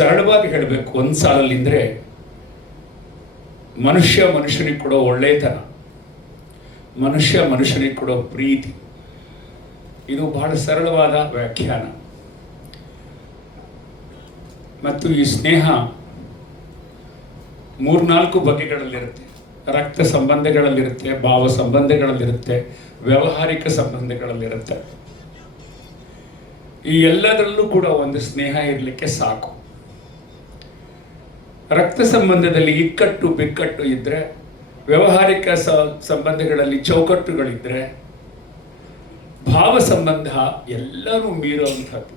ಸರಳವಾಗಿ ಹೇಳಬೇಕು ಒಂದು ಸಾಲಲ್ಲಿಂದರೆ, ಮನುಷ್ಯ ಮನುಷ್ಯನಿಗೆ ಕೊಡೋ ಒಳ್ಳೆತನ, ಮನುಷ್ಯ ಮನುಷ್ಯನಿಗೆ ಕೊಡೋ ಪ್ರೀತಿ, ಇದು ಬಹಳ ಸರಳವಾದ ವ್ಯಾಖ್ಯಾನ. ಮತ್ತು ಈ ಸ್ನೇಹ 3-4 ಬಗೆಗಳಲ್ಲಿರುತ್ತೆ. ರಕ್ತ ಸಂಬಂಧಗಳಲ್ಲಿರುತ್ತೆ, ಭಾವ ಸಂಬಂಧಗಳಲ್ಲಿರುತ್ತೆ, ವ್ಯಾವಹಾರಿಕ ಸಂಬಂಧಗಳಲ್ಲಿರುತ್ತೆ. ಈ ಎಲ್ಲದರಲ್ಲೂ ಕೂಡ ಒಂದು ಸ್ನೇಹ ಇರಲಿಕ್ಕೆ ಸಾಕು. ರಕ್ತ ಸಂಬಂಧದಲ್ಲಿ ಇಕ್ಕಟ್ಟು ಬಿಕ್ಕಟ್ಟು ಇದ್ದರೆ, ವ್ಯಾವಹಾರಿಕ ಸಂಬಂಧಗಳಲ್ಲಿ ಚೌಕಟ್ಟುಗಳಿದ್ದರೆ, ಭಾವ ಸಂಬಂಧ ಎಲ್ಲರೂ ಮೀರುವಂಥದ್ದು,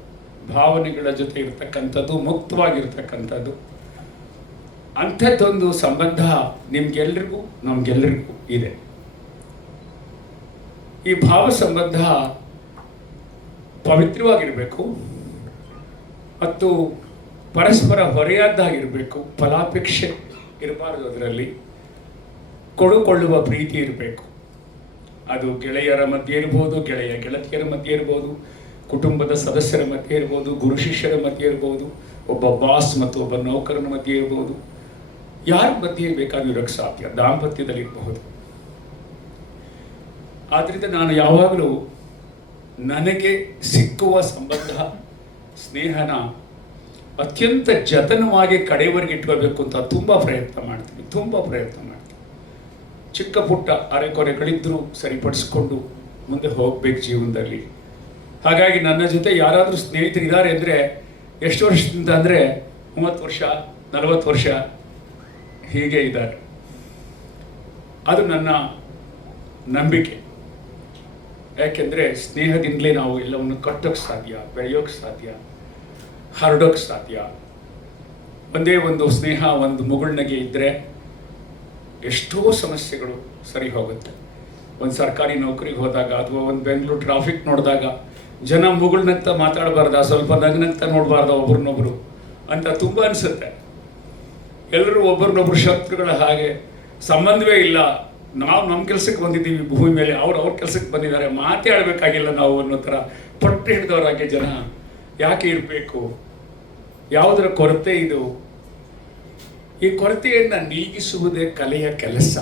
ಭಾವನೆಗಳ ಜೊತೆ ಇರ್ತಕ್ಕಂಥದ್ದು, ಮುಕ್ತವಾಗಿರ್ತಕ್ಕಂಥದ್ದು. ಅಂಥದ್ದೊಂದು ಸಂಬಂಧ ನಿಮ್ಗೆಲ್ರಿಗೂ ನಮ್ಗೆಲ್ಲರಿಗೂ ಇದೆ. ಈ ಭಾವ ಸಂಬಂಧ ಪವಿತ್ರವಾಗಿರಬೇಕು ಮತ್ತು ಪರಸ್ಪರ ಹೊರೆಯಾದ್ದಾಗಿರಬೇಕು. ಫಲಾಪೇಕ್ಷೆ ಇರಬಾರ್ದು. ಅದರಲ್ಲಿ ಕೊಡುಕೊಳ್ಳುವ ಪ್ರೀತಿ ಇರಬೇಕು. ಅದು ಗೆಳೆಯರ ಮಧ್ಯೆ ಇರ್ಬೋದು, ಗೆಳತಿಯರ ಮಧ್ಯೆ ಇರ್ಬೋದು, ಕುಟುಂಬದ ಸದಸ್ಯರ ಮಧ್ಯೆ ಇರ್ಬೋದು, ಗುರು ಶಿಷ್ಯರ ಮಧ್ಯೆ ಇರ್ಬೋದು, ಒಬ್ಬ ಬಾಸ್ ಮತ್ತು ಒಬ್ಬ ನೌಕರನ ಮಧ್ಯೆ ಇರ್ಬೋದು, ಯಾರ ಮಧ್ಯೆ ಬೇಕಾದ್ರೂ ಇರೋಕ್ಕೆ ಸಾಧ್ಯ. ದಾಂಪತ್ಯದಲ್ಲಿ ಇರಬಹುದು. ಆದ್ದರಿಂದ ನಾನು ಯಾವಾಗಲೂ ನನಗೆ ಸಿಕ್ಕುವ ಸಂಬಂಧ, ಸ್ನೇಹನ ಅತ್ಯಂತ ಜತನವಾಗಿ ಕಡೆಯವರೆಗೆ ಇಟ್ಕೋಬೇಕು ಅಂತ ತುಂಬ ಪ್ರಯತ್ನ ಮಾಡ್ತೀನಿ. ಚಿಕ್ಕ ಪುಟ್ಟ ಅರೆಕೊರೆಗಳಿದ್ದರೂ ಸರಿಪಡಿಸ್ಕೊಂಡು ಮುಂದೆ ಹೋಗ್ಬೇಕು ಜೀವನದಲ್ಲಿ. ಹಾಗಾಗಿ ನನ್ನ ಜೊತೆ ಯಾರಾದರೂ ಸ್ನೇಹಿತರಿದ್ದಾರೆ ಅಂದರೆ ಎಷ್ಟು ವರ್ಷದಿಂದ ಅಂದರೆ 30 ವರ್ಷ 40 ವರ್ಷ ಹೀಗೆ ಇದ್ದಾರೆ. ಅದು ನನ್ನ ನಂಬಿಕೆ. ಯಾಕೆಂದರೆ ಸ್ನೇಹದಿಂದಲೇ ನಾವು ಎಲ್ಲವನ್ನು ಕಟ್ಟೋಕ್ಕೆ ಸಾಧ್ಯ, ಬೆಳೆಯೋಕ್ಕೆ ಸಾಧ್ಯ, ಹರಡೋಕ್ಕೆ ಸಾಧ್ಯ. ಒಂದೇ ಒಂದು ಸ್ನೇಹ, ಒಂದು ಮುಗುಳ್ನಗೆ ಇದ್ದರೆ ಎಷ್ಟೋ ಸಮಸ್ಯೆಗಳು ಸರಿ ಹೋಗುತ್ತೆ. ಒಂದು ಸರ್ಕಾರಿ ನೌಕರಿಗೆ ಹೋದಾಗ ಅಥವಾ ಒಂದು ಬೆಂಗಳೂರು ಟ್ರಾಫಿಕ್ ನೋಡಿದಾಗ ಜನ ಮುಗುಳ್ನಂತ ಮಾತಾಡಬಾರ್ದ, ಸ್ವಲ್ಪ ನಗ್ನಂತ ನೋಡಬಾರ್ದ ಒಬ್ರನ್ನೊಬ್ರು ಅಂತ ತುಂಬ ಅನಿಸುತ್ತೆ. ಎಲ್ಲರೂ ಒಬ್ಬರನ್ನೊಬ್ರು ಶತ್ರುಗಳ ಹಾಗೆ, ಸಂಬಂಧವೇ ಇಲ್ಲ, ನಾವು ನಮ್ಮ ಕೆಲಸಕ್ಕೆ ಬಂದಿದ್ದೀವಿ ಭೂಮಿ ಮೇಲೆ, ಅವ್ರ ಕೆಲಸಕ್ಕೆ ಬಂದಿದ್ದಾರೆ, ಮಾತೇ ಆಡಬೇಕಾಗಿಲ್ಲ ನಾವು ಅನ್ನೋ ಥರ ಪಟ್ಟು ಹಿಡಿದವರಾಗೆ ಜನ ಯಾಕೆ ಇರಬೇಕು? ಯಾವುದರ ಕೊರತೆ ಇದು? ಈ ಕೊರತೆಯನ್ನು ನೀಗಿಸುವುದೇ ಕಲೆಯ ಕೆಲಸ,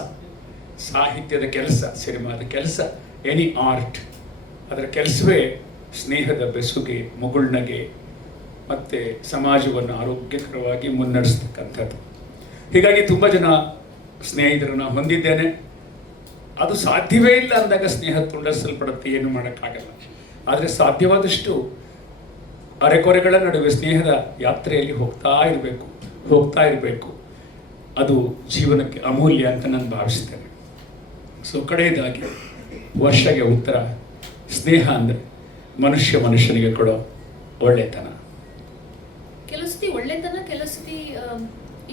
ಸಾಹಿತ್ಯದ ಕೆಲಸ, ಸಿನಿಮಾದ ಕೆಲಸ, ಎನಿ ಆರ್ಟ್. ಅದರ ಕೆಲಸವೇ ಸ್ನೇಹದ ಬೆಸುಗೆ, ಮುಗುಳ್ನಗೆ ಮತ್ತು ಸಮಾಜವನ್ನು ಆರೋಗ್ಯಕರವಾಗಿ ಮುನ್ನಡೆಸ್ತಕ್ಕಂಥದ್ದು. ಹೀಗಾಗಿ ತುಂಬ ಜನ ಸ್ನೇಹಿತರನ್ನು ಹೊಂದಿದ್ದೇನೆ. ಅದು ಸಾಧ್ಯವೇ ಇಲ್ಲ ಅಂದಾಗ ಸ್ನೇಹ ತುಂಡರಿಸಲ್ಪಡುತ್ತೆ, ಏನು ಮಾಡೋಕ್ಕಾಗಲ್ಲ. ಆದರೆ ಸಾಧ್ಯವಾದಷ್ಟು ಅರೆಕೊರೆಗಳ ನಡುವೆ ಸ್ನೇಹದ ಯಾತ್ರೆಯಲ್ಲಿ ಹೋಗ್ತಾ ಇರಬೇಕು. ಅದು ಜೀವನಕ್ಕೆ ಅಮೂಲ್ಯ ಅಂತ ನಾನು ಭಾವಿಸ್ತೇನೆ. ಸೊ ಕಡೆಯದಾಗಿ ವರ್ಷಗೆ ಉತ್ತರ, ಸ್ನೇಹ ಅಂದರೆ ಮನುಷ್ಯ ಮನುಷ್ಯನಿಗೆ ಕೊಡೋ ಒಳ್ಳೆತನ. ಕೆಲವು ಸತಿ ಒಳ್ಳೆತನ, ಕೆಲವು ಸತಿ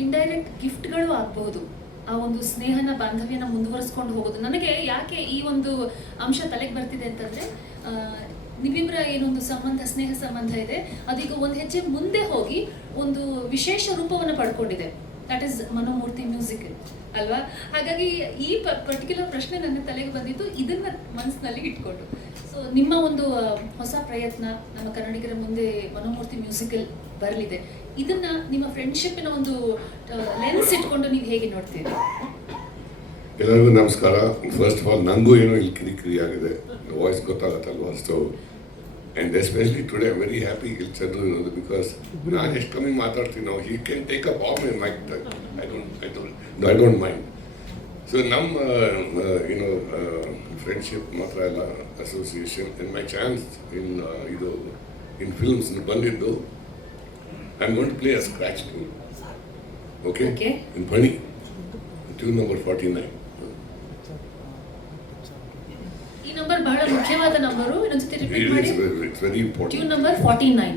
ಇಂಡೈರೆಕ್ಟ್ ಗಿಫ್ಟ್ಗಳು ಆಗಬಹುದು. ಆ ಒಂದು ಸ್ನೇಹನ, ಬಾಂಧವ್ಯನ ಮುಂದುವರಿಸ್ಕೊಂಡು ಹೋಗೋದು. ನನಗೆ ಯಾಕೆ ಈ ಒಂದು ಅಂಶ ತಲೆಗೆ ಬರ್ತಿದೆ ಅಂತಂದರೆ, ನೀವಿಬ್ಬರ ಏನೊಂದು ಸಂಬಂಧ, ಸ್ನೇಹ ಸಂಬಂಧ ಇದೆ, ಅದೀಗ ಒಂದು ಹೆಜ್ಜೆ ಮುಂದೆ ಹೋಗಿ ಒಂದು ವಿಶೇಷ ರೂಪವನ್ನು ಪಡ್ಕೊಂಡಿದೆ. ದಟ್ ಈಸ್ ಮನೋಮೂರ್ತಿ ಮ್ಯೂಸಿಕಲ್ ಅಲ್ವಾ? ಹಾಗಾಗಿ ಈ ಪರ್ಟಿಕ್ಯುಲರ್ ಪ್ರಶ್ನೆ ನನ್ನ ತಲೆಗೆ ಬಂದಿದ್ದು ಇದನ್ನ ಮನಸ್ಸಿನಲ್ಲಿ ಇಟ್ಕೊಂಡು. ಸೊ ನಿಮ್ಮ ಒಂದು ಹೊಸ ಪ್ರಯತ್ನ ನಮ್ಮ ಕನ್ನಡಿಗರ ಮುಂದೆ ಮನೋಮೂರ್ತಿ ಮ್ಯೂಸಿಕಲ್ ಬರಲಿದೆ. ಇದನ್ನ ನಿಮ್ಮ ಫ್ರೆಂಡ್ಶಿಪ್ನ ಒಂದು ಲೆನ್ಸ್ ಇಟ್ಕೊಂಡು ನೀವು ಹೇಗೆ ನೋಡ್ತೀರಿ? ಎಲ್ಲರಿಗೂ ನಮಸ್ಕಾರ. ಫಸ್ಟ್ ಆಫ್ ಆಲ್ ನನಗೂ ಏನೋ ಇಲ್ಲಿ ಕಿರಿಕಿರಿ ಆಗಿದೆ, ವಾಯ್ಸ್ ಗೊತ್ತಾಗತ್ತಲ್ವಾ. So and especially today I very happy ಇಲ್ಲಿ ಚಂದ್ರು ಇರೋದು, ಬಿಕಾಸ್ ನಾನು ಎಷ್ಟು ಕಮ್ಮಿ ಮಾತಾಡ್ತೀನಿ ನಾವು, he can take up all my mic. I don't mind. So ನಮ್ಮ ಫ್ರೆಂಡ್ಶಿಪ್ ಮಾತ್ರ ಅಲ್ಲ, association in my chance in films ಬಂದಿದ್ದು, I am going to play a scratch tune. Okay, in ಬಣಿ ಟ್ಯೂನ್ ನಂಬರ್ 49. ಈ ನಂಬರ್ ಬಹಳ ಮುಖ್ಯವಾದ number. ಇನ್ನೊಂದ್ಸತಿ repeat ಮಾಡಿ. It's very important. Tune number 49.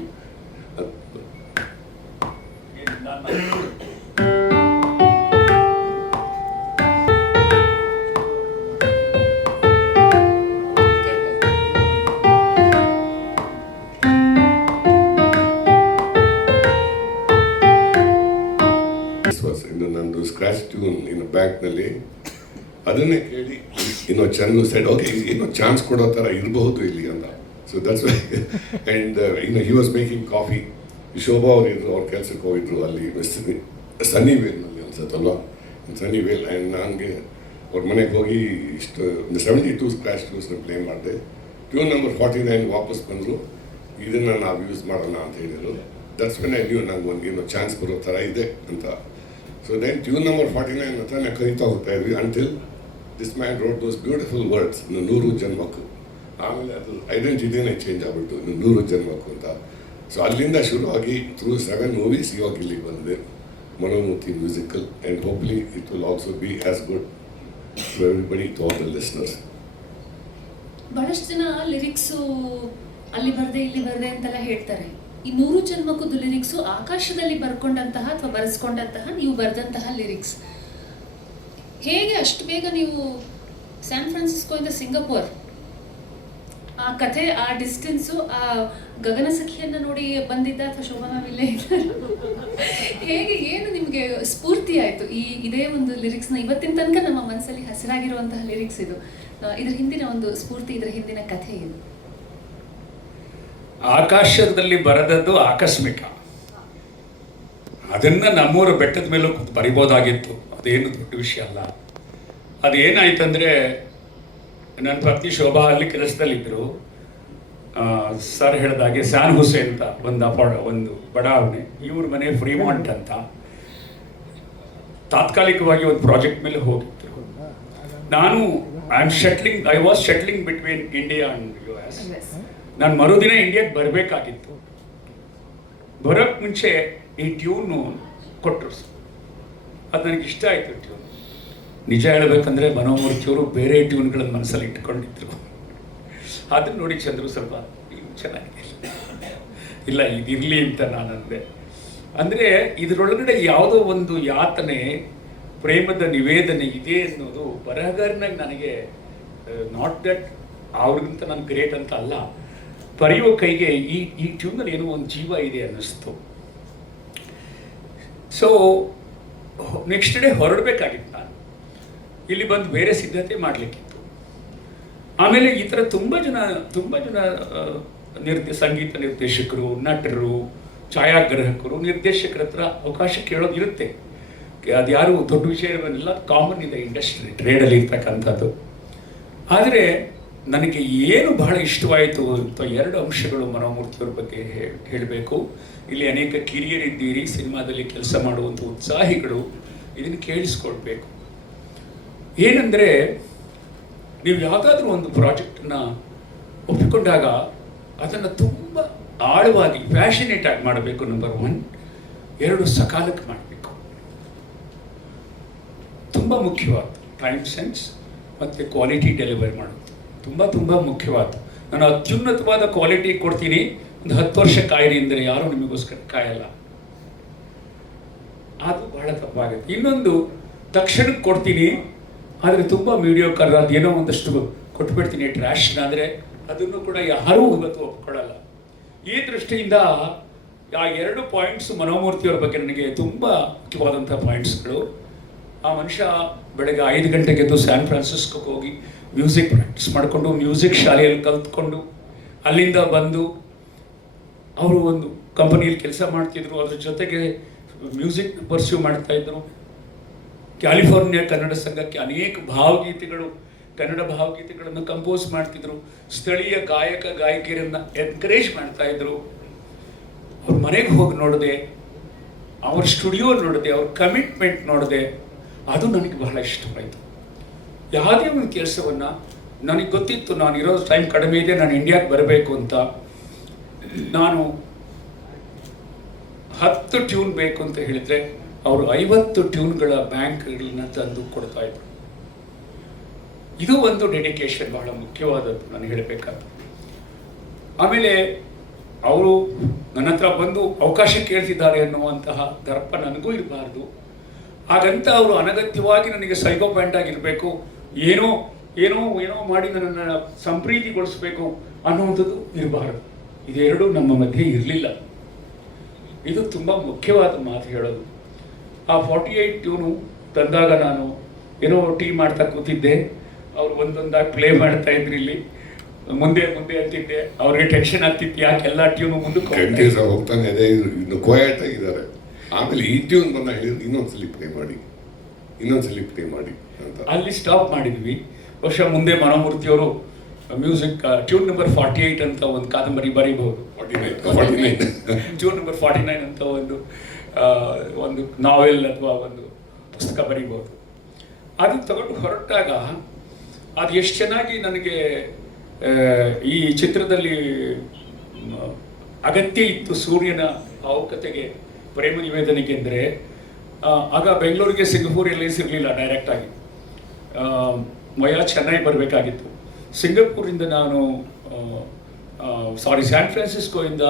ನಂದು ಸ್ಕ್ರಾಚ್ ಟ್ಯೂನ್ ಇನ್ನು ಬ್ಯಾಂಕ್ನಲ್ಲಿ ಅದನ್ನೇ ಕೇಳಿ ಚಂದ್ರು ಸೈಡ್ ಓಕೆ ಏನೋ ಚಾನ್ಸ್ ಕೊಡೋ ಥರ ಇರಬಹುದು ಇಲ್ಲಿ ಅಂತ. So that's why. And he was making coffee ಈ ಶೋಭಾ ಅವರು ಇದ್ರು, ಅವ್ರ ಕೆಲಸಕ್ಕೆ ಹೋಗಿದ್ರು ಅಲ್ಲಿ ಸನ್ನಿ ವೇಲ್ನಲ್ಲಿ ಅನ್ಸತ್ತಲ್ಲ, ಸನ್ನಿ ವೇಲ್. ಆ್ಯಂಡ್ ನನಗೆ ಅವ್ರ ಮನೆಗೆ ಹೋಗಿ ಇಷ್ಟು 72 ಸ್ಕ್ರ್ಯಾಚ್ ಟ್ಯೂನ್ಸ್ನ ಪ್ಲೇ ಮಾಡಿದೆ. ಟ್ಯೂನ್ ನಂಬರ್ 49 ವಾಪಸ್ ಬಂದರು, ಇದನ್ನು ನಾವು ಯೂಸ್ ಮಾಡೋಣ ಅಂತ ಹೇಳಿದರು. ದಟ್ಸ್ ವೆನ್ ಐ ನ್ಯೂ ನಂಗೆ ಒಂದು ಏನೋ ಚಾನ್ಸ್ ಬರೋ ಥರ ಇದೆ ಅಂತ. ಸೊ ದೆನ್ ಟ್ಯೂನ್ ನಂಬರ್ 49 ಹತ್ರ ನಾವು ಕಲಿತಾ ಹೋಗ್ತಾ ಇದ್ವಿ until this man road those beautiful words, 100 ಜನ್ಮಕ್ಕೂ. ಆಮೇಲೆ ಅದು ಐಡೆಂಟಿಟಿನೇ ಚೇಂಜ್ ಆಗಿಬಿಟ್ಟು 100 ಜನ್ಮಕ್ಕೂ ಅಂತ. ಸೊ ಅಲ್ಲಿಂದ ಶುರುವಾಗಿ ಥ್ರೂ 7 ಮೂವೀಸ್ ಇವಾಗ ಇಲ್ಲಿಗೆ ಬಂದಿದೆ, Manomurthy musical. And hopefully it will also be as good to everybody, to all the listeners. ಬಹಳಷ್ಟು ಜನ ಲಿರಿಕ್ಸು ಅಲ್ಲಿ ಬರ್ದೆ ಇಲ್ಲಿ ಬರ್ದೆ ಅಂತೆಲ್ಲ ಹೇಳ್ತಾರೆ. ಈ 100 ಜನ್ಮಕ್ಕದ್ದು ಲಿರಿಕ್ಸು ಆಕಾಶದಲ್ಲಿ ಬರ್ಕೊಂಡಂತಹ ಅಥವಾ ಬರೆಸ್ಕೊಂಡಂತಹ ನೀವು ಬರೆದಂತಹ ಲಿರಿಕ್ಸ್. ಹೇಗೆ ಅಷ್ಟು ಬೇಗ ನೀವು ಸ್ಯಾನ್ ಫ್ರಾನ್ಸಿಸ್ಕೋಯಿಂದ ಸಿಂಗಾಪುರ್ ಆ ಕಥೆ, ಆ ಡಿಸ್ಟೆನ್ಸು, ಆ ಗಗನ ಸಖಿಯನ್ನು ನೋಡಿ ಬಂದಿದ್ದ ಅಥವಾ ಶೋಭಾ ಮ್ಯಾಮ್ ಇಲ್ಲೇ ಹೇಗೆ, ಏನು ನಿಮಗೆ ಸ್ಫೂರ್ತಿ ಆಯಿತು ಇದೇ ಒಂದು ಲಿರಿಕ್ಸ್ನ ಇವತ್ತಿನ ತನಕ ನಮ್ಮ ಮನಸ್ಸಲ್ಲಿ ಹಸಿರಾಗಿರುವಂತಹ ಲಿರಿಕ್ಸ್ ಇದು? ಇದ್ರ ಹಿಂದಿನ ಒಂದು ಸ್ಫೂರ್ತಿ, ಇದರ ಹಿಂದಿನ ಕಥೆ ಏನು? ಆಕಾಶದಲ್ಲಿ ಬರೆದದ್ದು ಆಕಸ್ಮಿಕ. ಅದನ್ನು ನಮ್ಮೂರ ಬೆಟ್ಟದ ಮೇಲೂ ಬರಿಬೋದಾಗಿತ್ತು, ಅದೇನು ದೊಡ್ಡ ವಿಷಯ ಅಲ್ಲ. ಅದೇನಾಯ್ತಂದರೆ ನನ್ನ ಪತ್ನಿ ಶೋಭಾ ಅಲ್ಲಿ ಕೆಲಸದಲ್ಲಿದ್ದರು. ಸರ್ ಹೇಳಿದಾಗೆ ಸ್ಯಾನ್ ಹುಸೇನ್ ಅಂತ ಒಂದು ಬಡಾವಣೆ, ಇವ್ರ ಮನೆ ಫ್ರೀಮಾಂಟ್ ಅಂತ. ತಾತ್ಕಾಲಿಕವಾಗಿ ಒಂದು ಪ್ರಾಜೆಕ್ಟ್ ಮೇಲೆ ಹೋಗಿದ್ರು. ನಾನು I was shuttling between India and US. ನಾನು ಮರುದಿನ ಇಂಡಿಯಾಗೆ ಬರಬೇಕಾಗಿತ್ತು. ಬರೋಕ್ಕೆ ಮುಂಚೆ ಈ ಟ್ಯೂನು ಕೊಟ್ಟರು. ಅದು ನನಗೆ ಇಷ್ಟ ಆಯಿತು ಟ್ಯೂನ್. ನಿಜ ಹೇಳಬೇಕಂದ್ರೆ ಮನೋಮೂರ್ತಿಯವರು ಬೇರೆ ಟ್ಯೂನ್ಗಳನ್ನು ಮನಸ್ಸಲ್ಲಿ ಇಟ್ಕೊಂಡಿದ್ರು. ಅದನ್ನು ನೋಡಿ ಚಂದ್ರು ಸ್ವಲ್ಪ ಚೆನ್ನಾಗಿದೆ, ಇಲ್ಲ ಇದಿರಲಿ ಅಂತ ನಾನು ಅಂದೆ. ಅಂದರೆ ಇದರೊಳಗಡೆ ಯಾವುದೋ ಒಂದು ಯಾತನೆ, ಪ್ರೇಮದ ನಿವೇದನೆ ಇದೆ ಅನ್ನೋದು ಬರಹಗಾರನಾಗಿ ನನಗೆ, ನಾಟ್ ದಟ್ ಅವ್ರಿಗಿಂತ ನಾನು ಗ್ರೇಟ್ ಅಂತ ಅಲ್ಲ, ಬರೆಯುವ ಕೈಗೆ ಈ ಟ್ಯೂನಲ್ಲಿ ಏನೋ ಒಂದು ಜೀವ ಇದೆ ಅನ್ನಿಸ್ತು. ಸೊ ನೆಕ್ಸ್ಟ್ ಡೇ ಹೊರಡಬೇಕಾಗಿತ್ತು. ನಾನು ಇಲ್ಲಿ ಬಂದು ಬೇರೆ ಸಿದ್ಧತೆ ಮಾಡಲಿಕ್ಕಿತ್ತು. ಆಮೇಲೆ ಈ ಥರ ತುಂಬ ಜನ ಸಂಗೀತ ನಿರ್ದೇಶಕರು, ನಟರು, ಛಾಯಾಗ್ರಾಹಕರು, ನಿರ್ದೇಶಕರ ಹತ್ರ ಅವಕಾಶ ಕೇಳೋದು ಇರುತ್ತೆ. ಅದು ಯಾರು ದೊಡ್ಡ ವಿಷಯವೆಲ್ಲ ಕಾಮನ್ ಇದೆ ಇಂಡಸ್ಟ್ರಿ, ಟ್ರೇಡಲ್ಲಿ ಇರ್ತಕ್ಕಂಥದ್ದು. ಆದರೆ ನನಗೆ ಏನು ಬಹಳ ಇಷ್ಟವಾಯಿತು ಅಂತ 2 ಅಂಶಗಳು ಮನೋಮೂರ್ತಿಯವ್ರ ಬಗ್ಗೆ ಹೇಳಬೇಕು. ಇಲ್ಲಿ ಅನೇಕ ಕಿರಿಯರಿದ್ದೀರಿ, ಸಿನಿಮಾದಲ್ಲಿ ಕೆಲಸ ಮಾಡುವಂಥ ಉತ್ಸಾಹಿಗಳು, ಇದನ್ನು ಕೇಳಿಸ್ಕೊಳ್ಬೇಕು. ಏನಂದರೆ, ನೀವು ಯಾವುದಾದ್ರೂ ಒಂದು ಪ್ರಾಜೆಕ್ಟನ್ನು ಒಪ್ಪಿಕೊಂಡಾಗ ಅದನ್ನು ತುಂಬ ಆಳವಾಗಿ ಪ್ಯಾಷನೇಟ್ ಆಗಿ ಮಾಡಬೇಕು. ನಂಬರ್ 1. 2 ಸಕಾಲಕ್ಕೆ ಮಾಡಬೇಕು. ತುಂಬ ಮುಖ್ಯವಾದ ಟೈಮ್ ಸೆನ್ಸ್ ಮತ್ತು ಕ್ವಾಲಿಟಿ ಡೆಲಿವರಿ ಮಾಡೋದು ತುಂಬ ಮುಖ್ಯವಾದ. ನಾನು ಅತ್ಯುನ್ನತವಾದ ಕ್ವಾಲಿಟಿ ಕೊಡ್ತೀನಿ, ಒಂದು 10 ವರ್ಷ ಕಾಯಿರಿ ಅಂದರೆ ಯಾರೂ ನಿಮಗೋಸ್ಕರ ಕಾಯಲ್ಲ. ಅದು ಬಹಳ ತಪ್ಪಾಗುತ್ತೆ. ಇನ್ನೊಂದು, ತಕ್ಷಣಕ್ಕೆ ಕೊಡ್ತೀನಿ ಆದರೆ ತುಂಬ ಮೀಡಿಯೋಕರ್, ಅದು ಏನೋ ಒಂದಷ್ಟು ಕೊಟ್ಬಿಡ್ತೀನಿ ಟ್ರ್ಯಾಶ್ನ, ಅಂದರೆ ಅದನ್ನು ಕೂಡ ಯಾರೂ ಇವತ್ತು ಒಪ್ಕೊಳ್ಳಲ್ಲ. ಈ ದೃಷ್ಟಿಯಿಂದ ಆ 2 ಪಾಯಿಂಟ್ಸು ಮನೋಮೂರ್ತಿಯವ್ರ ಬಗ್ಗೆ ನನಗೆ ತುಂಬ ಮುಖ್ಯವಾದಂಥ ಪಾಯಿಂಟ್ಸ್ಗಳು. ಆ ಮನುಷ್ಯ ಬೆಳಗ್ಗೆ 5 ಗಂಟೆಗೆ ಎದ್ದು ಸ್ಯಾನ್ ಫ್ರಾನ್ಸಿಸ್ಕೋಗೆ ಹೋಗಿ ಮ್ಯೂಸಿಕ್ ಪ್ರಾಕ್ಟೀಸ್ ಮಾಡಿಕೊಂಡು, ಮ್ಯೂಸಿಕ್ ಶಾಲೆಯಲ್ಲಿ ಕಲ್ತ್ಕೊಂಡು, ಅಲ್ಲಿಂದ ಬಂದು ಅವರು ಒಂದು ಕಂಪನಿಯಲ್ಲಿ ಕೆಲಸ ಮಾಡ್ತಿದ್ರು, ಅದ್ರ ಜೊತೆಗೆ ಮ್ಯೂಸಿಕ್ ಪರ್ಸ್ಯೂ ಮಾಡ್ತಾಯಿದ್ರು. ಕ್ಯಾಲಿಫೋರ್ನಿಯಾ ಕನ್ನಡ ಸಂಘಕ್ಕೆ ಅನೇಕ ಭಾವಗೀತೆಗಳು, ಕನ್ನಡ ಭಾವಗೀತೆಗಳನ್ನು ಕಂಪೋಸ್ ಮಾಡ್ತಿದ್ರು. ಸ್ಥಳೀಯ ಗಾಯಕಿಯರನ್ನು ಎನ್ಕರೇಜ್ ಮಾಡ್ತಾಯಿದ್ರು. ಅವ್ರ ಮನೆಗೆ ಹೋಗಿ ನೋಡಿದೆ, ಅವ್ರ ಸ್ಟುಡಿಯೋ ನೋಡಿದೆ, ಅವ್ರ ಕಮಿಟ್ಮೆಂಟ್ ನೋಡಿದೆ. ಅದು ನನಗೆ ಬಹಳ ಇಷ್ಟವಾಯಿತು. ಯಾವುದೇ ಒಂದು ಕೆಲಸವನ್ನು, ನನಗೆ ಗೊತ್ತಿತ್ತು ನಾನು ಇರೋ ಟೈಮ್ ಕಡಿಮೆ ಇದೆ, ನಾನು ಇಂಡಿಯಾಗೆ ಬರಬೇಕು ಅಂತ. ನಾನು 10 ಟ್ಯೂನ್ ಬೇಕು ಅಂತ ಹೇಳಿದರೆ ಅವರು 50 ಟ್ಯೂನ್ಗಳ ಬ್ಯಾಂಕ್ಗಳನ್ನ ತಂದು ಕೊಡ್ತಾಯಿದ್ರು. ಇದು ಒಂದು ಡೆಡಿಕೇಶನ್, ಬಹಳ ಮುಖ್ಯವಾದದ್ದು ನಾನು ಹೇಳಬೇಕಾದ್ದು. ಆಮೇಲೆ ಅವರು ನನ್ನ ಹತ್ರ ಬಂದು ಅವಕಾಶ ಕೇಳ್ತಿದ್ದಾರೆ ಅನ್ನುವಂತಹ ದರ್ಪ ನನಗೂ ಇರಬಾರ್ದು. ಹಾಗಂತ ಅವರು ಅನಗತ್ಯವಾಗಿ ನನಗೆ ಸೈಕೋಪ್ಯಾಂಟ್ ಆಗಿರಬೇಕು, ಏನೋ ಏನೋ ಏನೋ ಮಾಡಿ ನನ್ನನ್ನು ಸಂಪ್ರೀತಿಗೊಳಿಸಬೇಕು ಅನ್ನುವಂಥದ್ದು ಇರಬಾರದು. ಇದೆರಡೂ ನಮ್ಮ ಮಧ್ಯೆ ಇರಲಿಲ್ಲ. ಇದು ತುಂಬ ಮುಖ್ಯವಾದ ಮಾತು ಹೇಳೋದು. ಆ 48 ಟ್ಯೂನು ತಂದಾಗ ನಾನು ಏನೋ ಟೀ ಮಾಡ್ತಾ ಕೂತಿದ್ದೆ, ಅವರು ಒಂದೊಂದಾಗಿ ಪ್ಲೇ ಮಾಡ್ತಾ ಇದ್ರು. ಇಲ್ಲಿ ಮುಂದೆ ಮುಂದೆ ಅಂತಿದ್ದೆ, ಅವ್ರಿಗೆ ಟೆನ್ಷನ್ ಆಗ್ತಿತ್ತು ಯಾಕೆ ಎಲ್ಲ ಟ್ಯೂನು ಮುಂದಕ್ಕೆ ಹೋಗ್ತಾ ಇದೆ. ಕಂಟಿನ್ಯೂಸ್ ಹೋಗ್ತಾನೆ ಇದೆ, ಇನ್ನು ಕ್ವಯಟ್ ಆಗಿದ್ದಾರೆ. ಆಮೇಲೆ ಈ ಟ್ಯೂನ್ ಬಂದಾಗ ಹೇಳಿದ್ರು ಇನ್ನೊಂದ್ಸಲಿ ಪ್ಲೇ ಮಾಡಿ ಅಂತ. ಅಲ್ಲಿ ಸ್ಟಾಪ್ ಮಾಡಿದ್ವಿ. ಬಹುಶಃ ಮುಂದೆ ಮನೋಮೂರ್ತಿಯವರು ಮ್ಯೂಸಿಕ್ ಟ್ಯೂನ್ ನಂಬರ್ 48 ಅಂತ ಒಂದು ಕಾದಂಬರಿ ಬರೀಬಹುದು. 49 ಟ್ಯೂನ್ ನಂಬರ್ 49 ಅಂತ ಒಂದು ನಾವೆಲ್ ಅಥವಾ ಒಂದು ಪುಸ್ತಕ ಬರೀಬಹುದು. ಅದು ತಗೊಂಡು ಹೊರಟಾಗ ಅದು ಎಷ್ಟು ಚೆನ್ನಾಗಿ ನನಗೆ ಈ ಚಿತ್ರದಲ್ಲಿ ಅಗತ್ಯ ಇತ್ತು ಸೂರ್ಯನ ಭಾವುಕತೆಗೆ, ಪ್ರೇಮ ನಿವೇದನೆಗೆ. ಅಂದರೆ ಆಗ ಬೆಂಗಳೂರಿಗೆ ಸಿಂಗಪೂರ್ ಏರ್ಲೈನ್ಸ್ ಇರಲಿಲ್ಲ ಡೈರೆಕ್ಟಾಗಿ, ಚೆನ್ನೈ ಬರಬೇಕಾಗಿತ್ತು. ಸಿಂಗಪೂರಿಂದ ನಾನು ಸ್ಯಾನ್ ಫ್ರಾನ್ಸಿಸ್ಕೋಯಿಂದ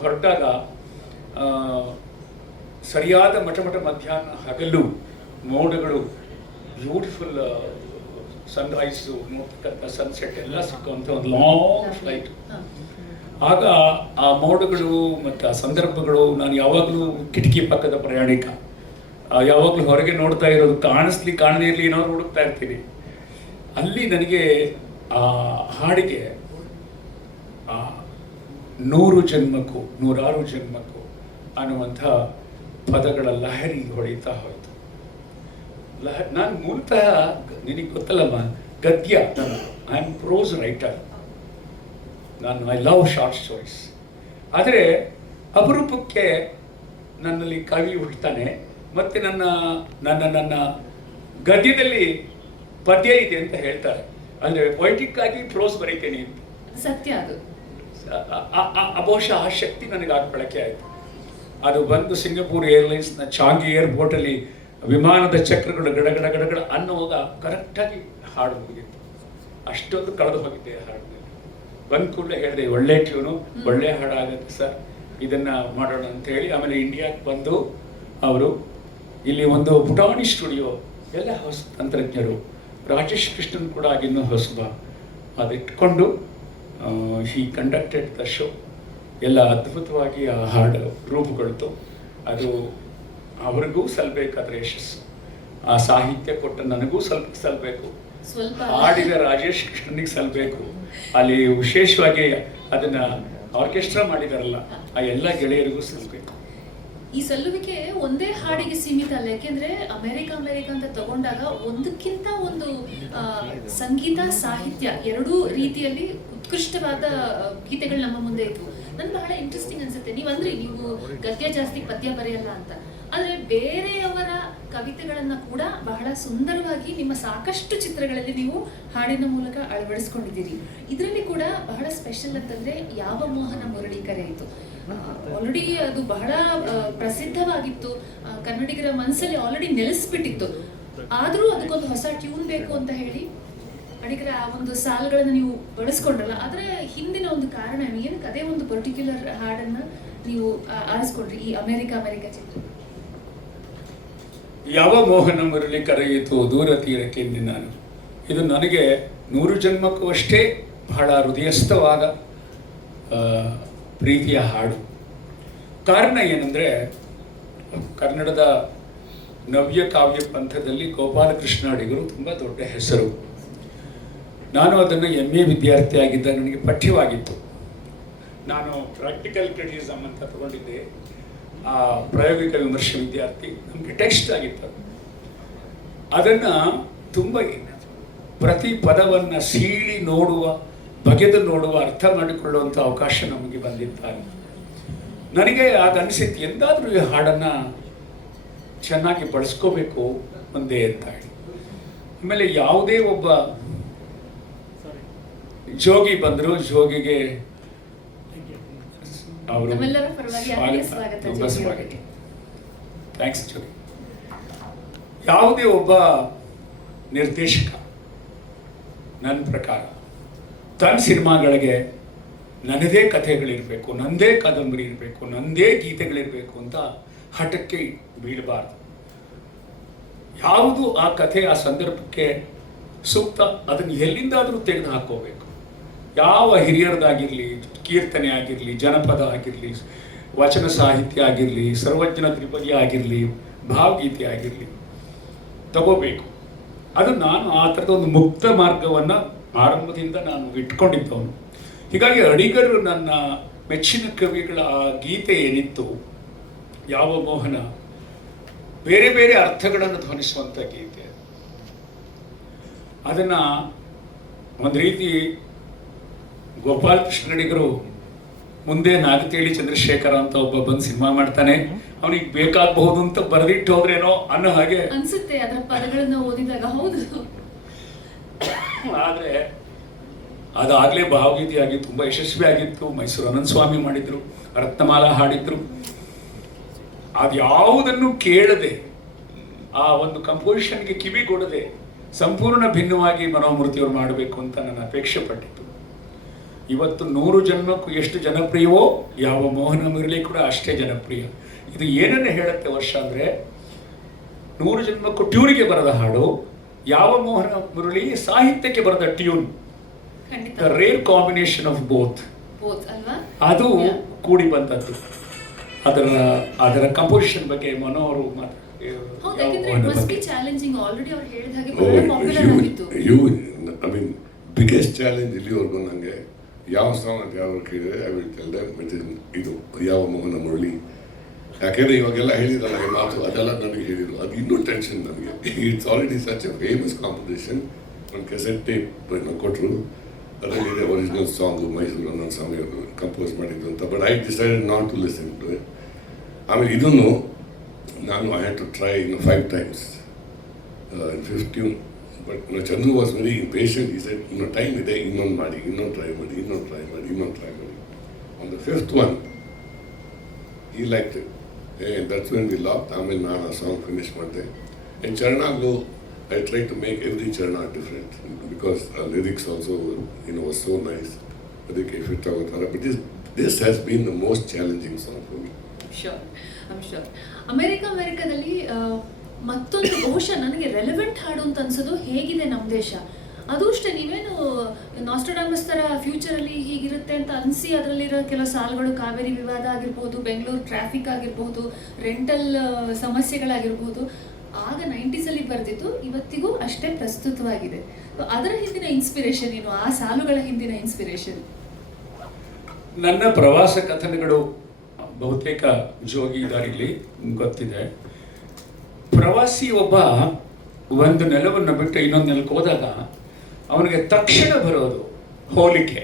ಹೊರಟಾಗ ಸರಿಯಾದ ಮಠ ಮಧ್ಯಾಹ್ನ ಹಗಲು ಮೋಡಗಳು, ಬ್ಯೂಟಿಫುಲ್ ಸನ್ರೈಸು ನೋಡ್ತಕ್ಕಂಥ ಸನ್ಸೆಟ್ ಎಲ್ಲ ಸಿಕ್ಕುವಂಥ ಒಂದು ಲಾಂಗ್ ಫ್ಲೈಟ್. ಆಗ ಆ ಮೋಡಗಳು ಮತ್ತು ಆ ಸಂದರ್ಭಗಳು, ನಾನು ಯಾವಾಗಲೂ ಕಿಟಕಿ ಪಕ್ಕದ ಪ್ರಯಾಣಿಕ, ಯಾವಾಗಲೂ ಹೊರಗೆ ನೋಡ್ತಾ ಇರೋದು, ಕಾಣದೇ ಇರಲಿ ಏನಾದ್ರು ಹುಡುಕ್ತಾ ಇರ್ತೀನಿ. ಅಲ್ಲಿ ನನಗೆ ಆ ಹಾಡಿಗೆ 100 ಜನ್ಮಕ್ಕೂ 106 ಜನ್ಮಕ್ಕೂ ಅನ್ನುವಂಥ ಪದಗಳ ಲಹರಿ ಹೊಳಿತಾ ಹೋಯಿತು. ನಾನು ಮೂಲತಃ ನಿನಗೆ ಗೊತ್ತಲ್ಲಮ್ಮ, ಗದ್ಯ, I am prose writer, I love short stories. ಆದರೆ ಅಪರೂಪಕ್ಕೆ ನನ್ನಲ್ಲಿ ಕವಿ ಹುಡ್ತಾನೆ, ಮತ್ತು ನನ್ನ ಗದ್ಯದಲ್ಲಿ ಪದ್ಯ ಇದೆ ಅಂತ ಹೇಳ್ತಾರೆ. ಅಂದರೆ ಪೊಯಿಟಿಕ್ ಆಗಿ ಪ್ರೋಸ್ ಬರೀತೇನೆ ಅಂತ. ಸತ್ಯ ಅದು. ಬಹುಶಃ ಆ ಶಕ್ತಿ ನನಗೆ ಆಗ ಬಳಕೆ ಆಯಿತು. ಅದು ಬಂದು ಸಿಂಗಪೂರ್ ಏರ್ಲೈನ್ಸ್ನ ಚಾಂಗಿ ಏರ್ಪೋರ್ಟಲ್ಲಿ ವಿಮಾನದ ಚಕ್ರಗಳು ಗಡಗಡ ಗಡಗಡ ಅನ್ನುವಾಗ ಕರೆಕ್ಟಾಗಿ ಹಾಡು ಮುಗಿತು. ಅಷ್ಟೊಂದು ಕಳೆದು ಹೋಗಿದ್ದೆ ಹಾಡಿನಲ್ಲಿ. ಬಂದ ಕೂಡಲೇ ಹೇಳಿದೆ, ಒಳ್ಳೆ ಟ್ಯೂನು, ಒಳ್ಳೆ ಹಾಡಾಗುತ್ತೆ ಸರ್, ಇದನ್ನು ಮಾಡೋಣ ಅಂತೇಳಿ. ಆಮೇಲೆ ಇಂಡಿಯಾಕ್ಕೆ ಬಂದು ಅವರು ಇಲ್ಲಿ ಒಂದು ಪುಟಾಣಿ ಸ್ಟುಡಿಯೋ, ಎಲ್ಲ ಹೊಸ ತಂತ್ರಜ್ಞರು, ರಾಜೇಶ್ ಕೃಷ್ಣನ್ ಕೂಡ ಆಗಿನ್ನೂ ಹೊಸಬ, ಅದಿಟ್ಕೊಂಡು ಹಿ ಕಂಡಕ್ಟೆಡ್ ದ ಶೋ. ಎಲ್ಲ ಅದ್ಭುತವಾಗಿ ಆ ಹಾಡು ರೂಪುಗೊಳ್ತು. ಅದು ಅವ್ರಿಗೂ ಸಲ್ಲಬೇಕಾದ್ರೆ ಯಶಸ್ಸು, ಆ ಸಾಹಿತ್ಯ ಕೊಟ್ಟ ನನಗೂ ಸಲ್ಲಬೇಕು, ಹಾಡಿದ ರಾಜೇಶ್ ಕೃಷ್ಣನಿಗೆ ಸಲ್ಲಬೇಕು. ಅಲ್ಲಿ ವಿಶೇಷವಾಗಿ ಅದನ್ನು ಆರ್ಕೆಸ್ಟ್ರಾ ಮಾಡಿದಾರಲ್ಲ, ಆ ಎಲ್ಲ ಗೆಳೆಯರಿಗೂ ಸಲ್ಲಬೇಕು. ಈ ಸಲ್ಲುವಿಕೆ ಒಂದೇ ಹಾಡಿಗೆ ಸೀಮಿತ ಅಲ್ಲ, ಯಾಕೆಂದ್ರೆ ಅಮೆರಿಕ ಅಂತ ತಗೊಂಡಾಗ ಒಂದಕ್ಕಿಂತ ಒಂದು ಸಂಗೀತ ಸಾಹಿತ್ಯ ಎರಡೂ ರೀತಿಯಲ್ಲಿ ಉತ್ಕೃಷ್ಟವಾದ ಗೀತೆಗಳು ನಮ್ಮ ಮುಂದೆ ಇದ್ವು. ನನ್ಗೆ ಬಹಳ ಇಂಟ್ರೆಸ್ಟಿಂಗ್ ಅನ್ಸುತ್ತೆ, ನೀವು ಗದ್ಯ ಜಾಸ್ತಿ ಪದ್ಯ ಬರೆಯಲ್ಲ ಅಂತ, ಆದರೆ ಬೇರೆಯವರ ಕವಿತೆಗಳನ್ನ ಕೂಡ ಬಹಳ ಸುಂದರವಾಗಿ ನಿಮ್ಮ ಸಾಕಷ್ಟು ಚಿತ್ರಗಳಲ್ಲಿ ನೀವು ಹಾಡಿನ ಮೂಲಕ ಅಳವಡಿಸ್ಕೊಂಡಿದ್ದೀರಿ. ಇದರಲ್ಲಿ ಕೂಡ ಬಹಳ ಸ್ಪೆಷಲ್ ಅಂತಂದ್ರೆ ಯಾವ ಮೋಹನ ಮುರಳಿ ಕರೆಯಿತು. ಆಲ್ರೆಡಿ ಅದು ಬಹಳ ಪ್ರಸಿದ್ಧವಾಗಿತ್ತು, ಕನ್ನಡಿಗರ ಮನಸ್ಸಲ್ಲಿ ಆಲ್ರೆಡಿ ನೆಲೆಸ್ಬಿಟ್ಟಿತ್ತು. ಆದರೂ ಅದಕ್ಕೊಂದು ಹೊಸ ಟ್ಯೂನ್ ಬೇಕು ಅಂತ ಹೇಳಿ ಅಡಿಗರ ಆ ಒಂದು ಸಾಲುಗಳನ್ನು ನೀವು ಬಳಸ್ಕೊಂಡ್ರಲ್ಲ, ಅದರ ಹಿಂದಿನ ಒಂದು ಕಾರಣ ಏನಕ್ಕೆ ಅದೇ ಒಂದು ಪರ್ಟಿಕ್ಯುಲರ್ ಹಾಡನ್ನ ನೀವು ಆರಿಸ್ಕೊಂಡ್ರಿ ಈ ಅಮೆರಿಕ ಚಿತ್ರ? ಯಾವ ಮೋಹನ ಮುರಳಿ ಕರೆಯಿತು ದೂರ ತೀರಕ್ಕೆ ನಾನು, ಇದು ನನಗೆ 100 ಜನ್ಮಕ್ಕೂ ಅಷ್ಟೇ ಬಹಳ ಹೃದಯಸ್ಥವಾದ ಪ್ರೀತಿಯ ಹಾಡು. ಕಾರಣ ಏನಂದರೆ, ಕನ್ನಡದ ನವ್ಯ ಕಾವ್ಯ ಪಂಥದಲ್ಲಿ ಗೋಪಾಲಕೃಷ್ಣ ಅಡಿಗರು ತುಂಬ ದೊಡ್ಡ ಹೆಸರು. ನಾನು ಅದನ್ನು MA ವಿದ್ಯಾರ್ಥಿಯಾಗಿದ್ದ ನನಗೆ ಪಠ್ಯವಾಗಿತ್ತು. ನಾನು ಪ್ರಾಕ್ಟಿಕಲ್ ಕ್ರಿಟಿಸಿಸಮ್ ಅಂತ ತಗೊಂಡಿದ್ದೆ, ಆ ಪ್ರಾಯೋಗಿಕ ವಿಮರ್ಶೆ ವಿದ್ಯಾರ್ಥಿ. ನಮಗೆ ಟೆಕ್ಸ್ಟ್ ಆಗಿತ್ತು. ಅದನ್ನು ತುಂಬ ಪ್ರತಿ ಪದವನ್ನು ಸೀಳಿ ನೋಡುವ, ಬಗೆದು ನೋಡುವ, ಅರ್ಥ ಮಾಡಿಕೊಳ್ಳುವಂಥ ಅವಕಾಶ ನಮಗೆ ಬಂದಿತ್ತು. ನನಗೆ ಆಗ ಅನಿಸಿತ್ತು, ಎಂದಾದರೂ ಈ ಹಾಡನ್ನು ಚೆನ್ನಾಗಿ ಬಳಸ್ಕೋಬೇಕು ಒಂದೇ ಅಂತ ಹೇಳಿ. ಆಮೇಲೆ ಯಾವುದೇ ಒಬ್ಬ ಜೋಗಿ ಬಂದರು, ಜೋಗಿಗೆ ಅವರು ತುಂಬ ಸ್ವಾಗತ, ಥ್ಯಾಂಕ್ಸ್ ಜೋಗಿ. ಯಾವುದೇ ಒಬ್ಬ ನಿರ್ದೇಶಕ ನನ್ನ ಪ್ರಕಾರ ತನ್ನ ಸಿನಿಮಾಗಳಿಗೆ ನನ್ನದೇ ಕಥೆಗಳಿರಬೇಕು, ನನ್ನದೇ ಕಾದಂಬರಿ ಇರಬೇಕು, ನನ್ನದೇ ಗೀತೆಗಳಿರಬೇಕು ಅಂತ ಹಠಕ್ಕೆ ಬೀಳಬಾರ್ದು. ಯಾವುದು ಆ ಕಥೆ ಆ ಸಂದರ್ಭಕ್ಕೆ ಸೂಕ್ತ ಅದನ್ನು ಎಲ್ಲಿಂದಾದರೂ ತೆಗೆದು ಹಾಕೋಬೇಕು. ಯಾವ ಹಿರಿಯರದಾಗಿರಲಿ, ಕೀರ್ತನೆ ಆಗಿರಲಿ, ಜನಪದ ಆಗಿರಲಿ, ವಚನ ಸಾಹಿತ್ಯ ಆಗಿರಲಿ, ಸರ್ವಜ್ಞನ ತ್ರಿಪದಿ ಆಗಿರಲಿ, ಭಾವಗೀತೆ ಆಗಿರಲಿ ತಗೋಬೇಕು. ಅದು ನಾನು ಆ ಥರದ ಒಂದು ಮುಕ್ತ ಮಾರ್ಗವನ್ನು ಆರಂಭದಿಂದ ನಾನು ಇಟ್ಕೊಂಡಿದ್ದವನು. ಹೀಗಾಗಿ ಅಡಿಗರು ನನ್ನ ಮೆಚ್ಚಿನ ಕವಿಗಳ ಆ ಗೀತೆ ಏನಿತ್ತು ಯಾವ ಮೋಹನ, ಬೇರೆ ಬೇರೆ ಅರ್ಥಗಳನ್ನು ಧ್ವನಿಸುವಂಥ ಗೀತೆ. ಅದನ್ನ ಒಂದು ರೀತಿ ಗೋಪಾಲಕೃಷ್ಣ ಅಡಿಗರು ಮುಂದೆ ನಾಗತೇಳಿ ಚಂದ್ರಶೇಖರ ಅಂತ ಒಬ್ಬ ಬಂದು ಸಿನಿಮಾ ಮಾಡ್ತಾನೆ, ಅವನಿಗೆ ಬೇಕಾಗಬಹುದು ಅಂತ ಬರೆದಿಟ್ಟು ಹೋದ್ರೇನೋ ಅನ್ನೋ ಹಾಗೆ ಅನ್ಸುತ್ತೆ ಅದರ ಪದಗಳನ್ನ ಓದಿದಾಗ. ಹೌದು, ಆದರೆ ಅದಾಗಲೇ ಭಾವಗೀತೆಯಾಗಿ ತುಂಬ ಯಶಸ್ವಿ ಆಗಿತ್ತು. ಮೈಸೂರು ಅನಂತ ಸ್ವಾಮಿ ಮಾಡಿದ್ರು, ರತ್ನಮಾಲಾ ಹಾಡಿದ್ರು. ಅದ್ಯಾವುದನ್ನು ಕೇಳದೆ, ಆ ಒಂದು ಕಂಪೋಸಿಷನ್ಗೆ ಕಿವಿಗೊಡದೆ ಸಂಪೂರ್ಣ ಭಿನ್ನವಾಗಿ ಮನೋಮೂರ್ತಿಯವರು ಮಾಡಬೇಕು ಅಂತ ನನ್ನ ಅಪೇಕ್ಷೆ ಪಟ್ಟಿತ್ತು. ಇವತ್ತು 100 ಜನ್ಮಕ್ಕೂ ಎಷ್ಟು ಜನಪ್ರಿಯವೋ ಯಾವ ಮೋಹನ ಮುರಳಿ ಕೂಡ ಅಷ್ಟೇ ಜನಪ್ರಿಯ. ಇದು ಏನನ್ನೇ ಹೇಳುತ್ತೆ ವರ್ಷ ಅಂದರೆ, 100 ಜನ್ಮಕ್ಕೂ ಟ್ಯೂನಿಗೆ ಬರದ ಹಾಡು, ಯಾವ ಮೋಹನ ಮುರಳಿ ಸಾಹಿತ್ಯಕ್ಕೆ ಬರದ ಟ್ಯೂನ್, ಖಂಡಿತ ರೇರ್ ಕಾಂಬಿನೇಷನ್ ಆಫ್ ಬೋತ್ ಅಲ್ವಾ? ಅದು ಕೂಡಿ ಬಂದದ್ದು. ಅದರ ಕಂಪೋಸಿಷನ್ ಬಗ್ಗೆ ಮನೋ ಅವರು ಹೌದು, ಯಾಕಂದ್ರೆ it must be challenging. Already ಅವ್ರು ಹೇಳಿದ ಹಾಗೆ ಬಹಳ ಪಾಪ್ಯುಲರ್ ಆಗಿತ್ತು. ಐ ಮೀನ್ ಬಿಗ್ಗೆಸ್ಟ್ ಚಾಲೆಂಜ್ ಇಲ್ಲಿವರೆಗೂ ನನಗೆ ಯಾವ ಸಾಂಗ್ ಅಂತ ಯಾರು ಕೇಳಿದ್ರೆ ಐ ವಿಲ್ ಟೆಲ್ ದೆಮ್ ಇದು ಯಾವ ಮೋಹನ ಮುರಳಿ. ಯಾಕೆಂದರೆ ಇವಾಗೆಲ್ಲ ಹೇಳಿದ್ರಲ್ಲ ಈ ಮಾತು, ಅದೆಲ್ಲ ನನಗೆ ಹೇಳಿದ್ರು. ಅದು ಇನ್ನೂ ಟೆನ್ಷನ್ ನನಗೆ. It's already such A famous competition. ಒಂದು ಕೆಸೆಟ್ ಟೇಪ್ ಕೊಟ್ಟರು, ಅದರಲ್ಲಿದೆ ಒರಿಜಿನಲ್ ಸಾಂಗು ಮೈಸೂರು ಅನ್ನೋ ಸಾಂಗ್ ಕಂಪೋಸ್ ಮಾಡಿದ್ದು ಅಂತ. But I decided not to listen to it. ಆಮೇಲೆ ಇದನ್ನು ನಾನು I had to try 5 times in 5th tune. But Chandru was very impatient. He said ಇನ್ನೂ time ಇದೆ, ಇನ್ನೊಂದು ಮಾಡಿ, ಇನ್ನೊಂದು ಟ್ರೈ ಮಾಡಿ, ಇನ್ನೊಂದು ಟ್ರೈ ಮಾಡಿ, ಇನ್ನೊಂದು ಟ್ರೈ ಮಾಡಿ. On the 5th one he liked it. And that's when we laughed. ಆಮೇಲೆ ನಾನು ಆ ಸಾಂಗ್ ಫಿನಿಶ್ ಮಾಡಿದೆ. ಆ್ಯಂಡ್ ಚರಣಾಗ್ಲು I tried to make every charna different because lyrics also was so nice. ಅದಕ್ಕೆ ಫಿಟ್ ಆಗುತ್ತಾರೆ. But this has been the most challenging song for me. Sure, I'm sure. ಅಮೆರಿಕಾದಲ್ಲಿ ಮತ್ತೊಂದು ಬಹುಶಃ ನನಗೆ ರೆಲೆವೆಂಟ್ ಹಾಡು ಅಂತ ಅನ್ಸೋದು ಹೇಗಿದೆ ನಮ್ಮ ದೇಶ. ಅದು ಅಷ್ಟೇ, ನೀವೇನು ನಾಸ್ಟ್ರಾಡಮಸ್ ಥರ ಫ್ಯೂಚರಲ್ಲಿ ಹೀಗಿರುತ್ತೆ ಅಂತ ಅನಿಸಿ ಅದರಲ್ಲಿರೋ ಕೆಲವು ಸಾಲುಗಳು, ಕಾವೇರಿ ವಿವಾದ ಆಗಿರ್ಬೋದು, ಬೆಂಗಳೂರು ಟ್ರಾಫಿಕ್ ಆಗಿರ್ಬೋದು, ರೆಂಟಲ್ ಸಮಸ್ಯೆಗಳಾಗಿರ್ಬೋದು, ಆಗ 90s ಬರೆದಿದ್ದು ಇವತ್ತಿಗೂ ಅಷ್ಟೇ ಪ್ರಸ್ತುತವಾಗಿದೆ. ಅದರ ಹಿಂದಿನ ಇನ್ಸ್ಪಿರೇಷನ್ ಏನು? ಆ ಸಾಲುಗಳ ಹಿಂದಿನ ಇನ್ಸ್ಪಿರೇಷನ್? ನನ್ನ ಪ್ರವಾಸ ಕಥನಗಳು ಬಹುತೇಕ ಜೋಗಿದಾರಿಲಿ ಗೊತ್ತಿದೆ. ಪ್ರವಾಸಿ ಒಬ್ಬ ಒಂದು ನೆಲವನ್ನು ಬಿಟ್ಟು ಇನ್ನೊಂದು ನೆಲಕ್ಕೆ ಹೋದಾಗ ಅವನಿಗೆ ತಕ್ಷಣ ಬರೋದು ಹೋಲಿಕೆ.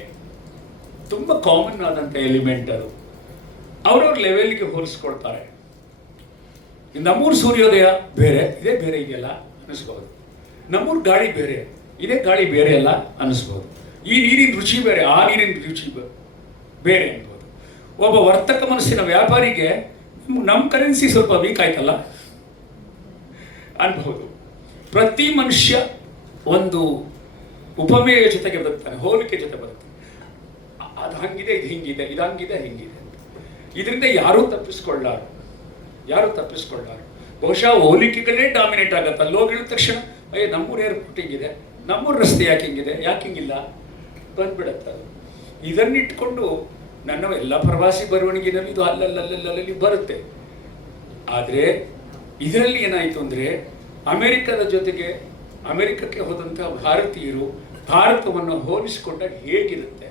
ತುಂಬ ಕಾಮನ್ ಆದಂಥ ಎಲಿಮೆಂಟ್ ಅದು. ಅವ್ರವ್ರ ಲೆವೆಲ್ಗೆ ಹೋಲಿಸ್ಕೊಳ್ತಾರೆ. ನಮ್ಮೂರು ಸೂರ್ಯೋದಯ ಬೇರೆ, ಇದೇ ಬೇರೆ ಇದೆಯಲ್ಲ ಅನ್ನಿಸ್ಬೋದು. ನಮ್ಮೂರು ಗಾಳಿ ಬೇರೆ, ಇದೇ ಗಾಳಿ ಬೇರೆ ಅಲ್ಲ ಅನ್ನಿಸ್ಬೋದು. ಈ ನೀರಿನ ರುಚಿ ಬೇರೆ, ಆ ನೀರಿನ ರುಚಿ ಬೇರೆ ಅನ್ಬೋದು. ಒಬ್ಬ ವರ್ತಕ ಮನಸ್ಸಿನ ವ್ಯಾಪಾರಿಗೆ ನಮ್ಮ ಕರೆನ್ಸಿ ಸ್ವಲ್ಪ ವೀಕ್ ಆಯ್ತಲ್ಲ ಅನ್ಬಹುದು. ಪ್ರತಿ ಮನುಷ್ಯ ಒಂದು ಉಪಮೇಯ ಜೊತೆಗೆ ಬದುಕ್ತಾನೆ, ಹೋಲಿಕೆ ಜೊತೆ ಬದುಕ್ತಾನೆ. ಅದು ಹಂಗಿದೆ, ಇದು ಹಿಂಗಿದೆ, ಇದು ಹಂಗಿದೆ, ಹಿಂಗಿದೆ. ಇದರಿಂದ ಯಾರೂ ತಪ್ಪಿಸ್ಕೊಳ್ಳಾರು. ಬಹುಶಃ ಹೋಲಿಕೆಗಳೇ ಡಾಮಿನೇಟ್ ಆಗತ್ತೆ. ಅಲ್ಲಿ ಹೋಗಿ ಹೇಳಿದ ತಕ್ಷಣ ನಮ್ಮೂರು ಏರ್ಪೋರ್ಟ್ ಹಿಂಗಿದೆ, ನಮ್ಮೂರು ರಸ್ತೆ ಯಾಕೆ ಹಿಂಗಿಲ್ಲ ಬಂದ್ಬಿಡತ್ತೆ ಅದು. ಇದನ್ನಿಟ್ಕೊಂಡು ನನ್ನ ಎಲ್ಲ ಪ್ರವಾಸಿ ಬರವಣಿಗೆನಲ್ಲಿ ಇದು ಅಲ್ಲಲ್ಲಿ ಬರುತ್ತೆ. ಆದರೆ ಇದರಲ್ಲಿ ಏನಾಯಿತು ಅಂದರೆ, ಅಮೆರಿಕದ ಜೊತೆಗೆ ಅಮೆರಿಕಕ್ಕೆ ಹೋದಂಥ ಭಾರತೀಯರು ಭಾರತವನ್ನು ಹೋಲಿಸಿಕೊಂಡಾಗ ಹೇಗಿರುತ್ತೆ